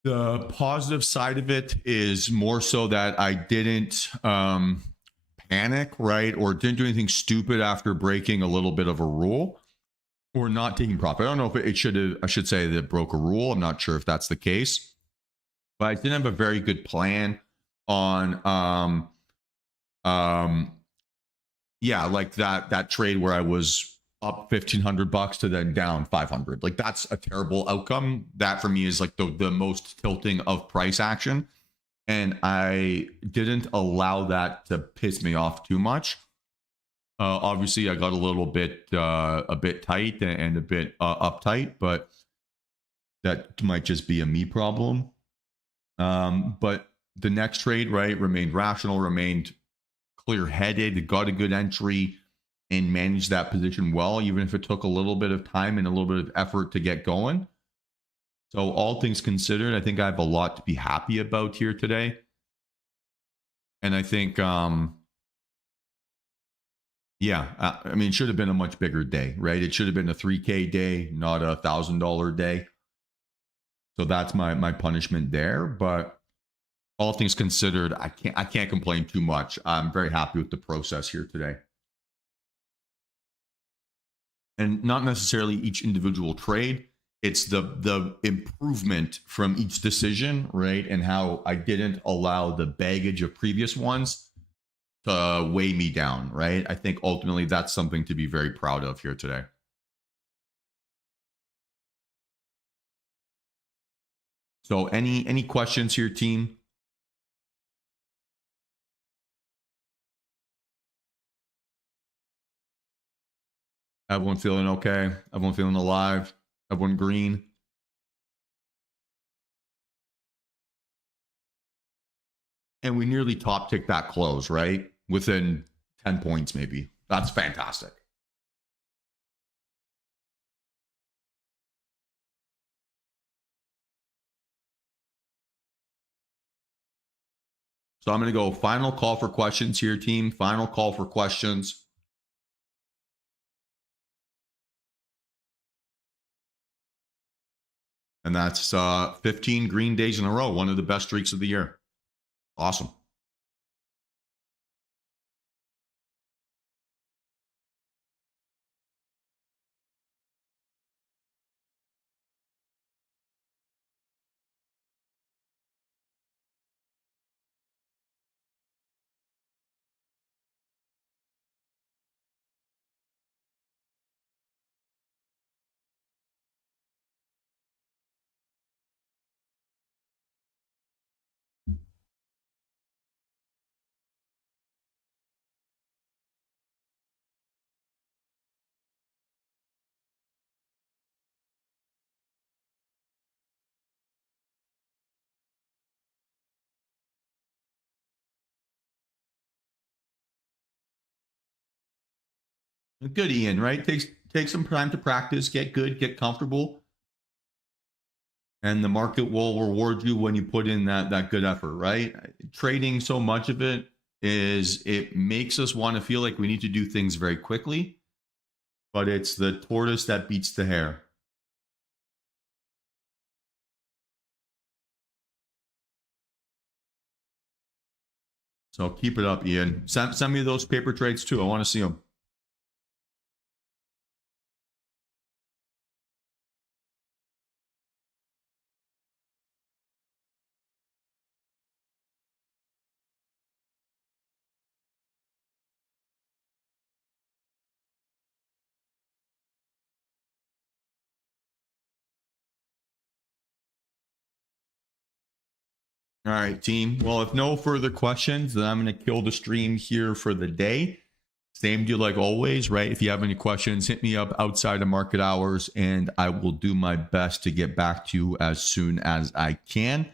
The positive side of it is more so that I didn't panic, right? Or didn't do anything stupid after breaking a little bit of a rule or not taking profit. I don't know if it should have, I should say that it broke a rule. I'm not sure if that's the case, but I didn't have a very good plan on yeah, like that trade where I was up $1,500 to then down 500. Like that's a terrible outcome. That for me is like the most tilting of price action, and I didn't allow that to piss me off too much. Obviously, I got a bit tight and a bit uptight, but that might just be a me problem. But the next trade, right, remained rational, remained clear-headed, got a good entry, and managed that position well, even if it took a little bit of time and a little bit of effort to get going. So all things considered, I think I have a lot to be happy about here today. And I think, yeah, I mean, it should have been a much bigger day, right? It should have been a 3K day, not a $1,000 day. So that's my punishment there. But all things considered, I can't complain too much. I'm very happy with the process here today. and not necessarily each individual trade. It's the improvement from each decision, right? And how I didn't allow the baggage of previous ones to weigh me down, right? I think ultimately that's something to be very proud of here today. So any questions here, team? Everyone feeling okay? Everyone feeling alive? Everyone green? And we nearly top tick that close, right? Within 10 points, maybe. That's fantastic. So I'm going to go final call for questions here, team. Final call for questions. And that's 15 green days in a row, one of the best streaks of the year. Awesome. Good, Ian, right? Take some time to practice, get good, get comfortable. And the market will reward you when you put in that good effort, right? Trading, so much of it is it makes us want to feel like we need to do things very quickly, but it's the tortoise that beats the hare. So keep it up, Ian. Send me those paper trades too. I want to see them. All right, team. Well, if no further questions, then I'm going to kill the stream here for the day. Same deal like always, right? If you have any questions, hit me up outside of market hours, and I will do my best to get back to you as soon as I can.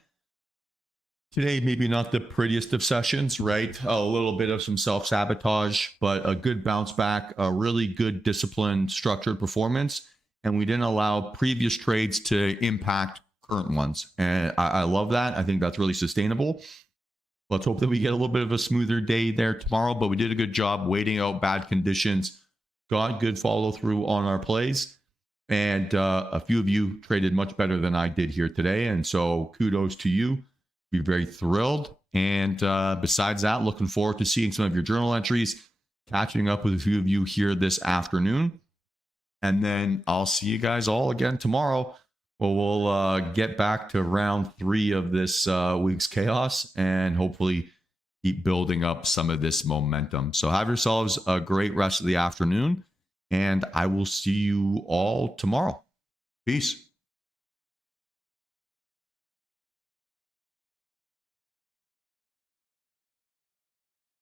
Today, maybe not the prettiest of sessions, right? A little bit of some self-sabotage, but a good bounce back, a really good disciplined, structured performance. And we didn't allow previous trades to impact current ones. And I love that. I think that's really sustainable. Let's hope that we get a little bit of a smoother day there tomorrow, but we did a good job waiting out bad conditions, got good follow through on our plays. And a few of you traded much better than I did here today. And so kudos to you. Be very thrilled. And besides that, looking forward to seeing some of your journal entries, catching up with a few of you here this afternoon. And then I'll see you guys all again tomorrow. Well, we'll get back to round 3 of this week's chaos and hopefully keep building up some of this momentum. So have yourselves a great rest of the afternoon, and I will see you all tomorrow. Peace.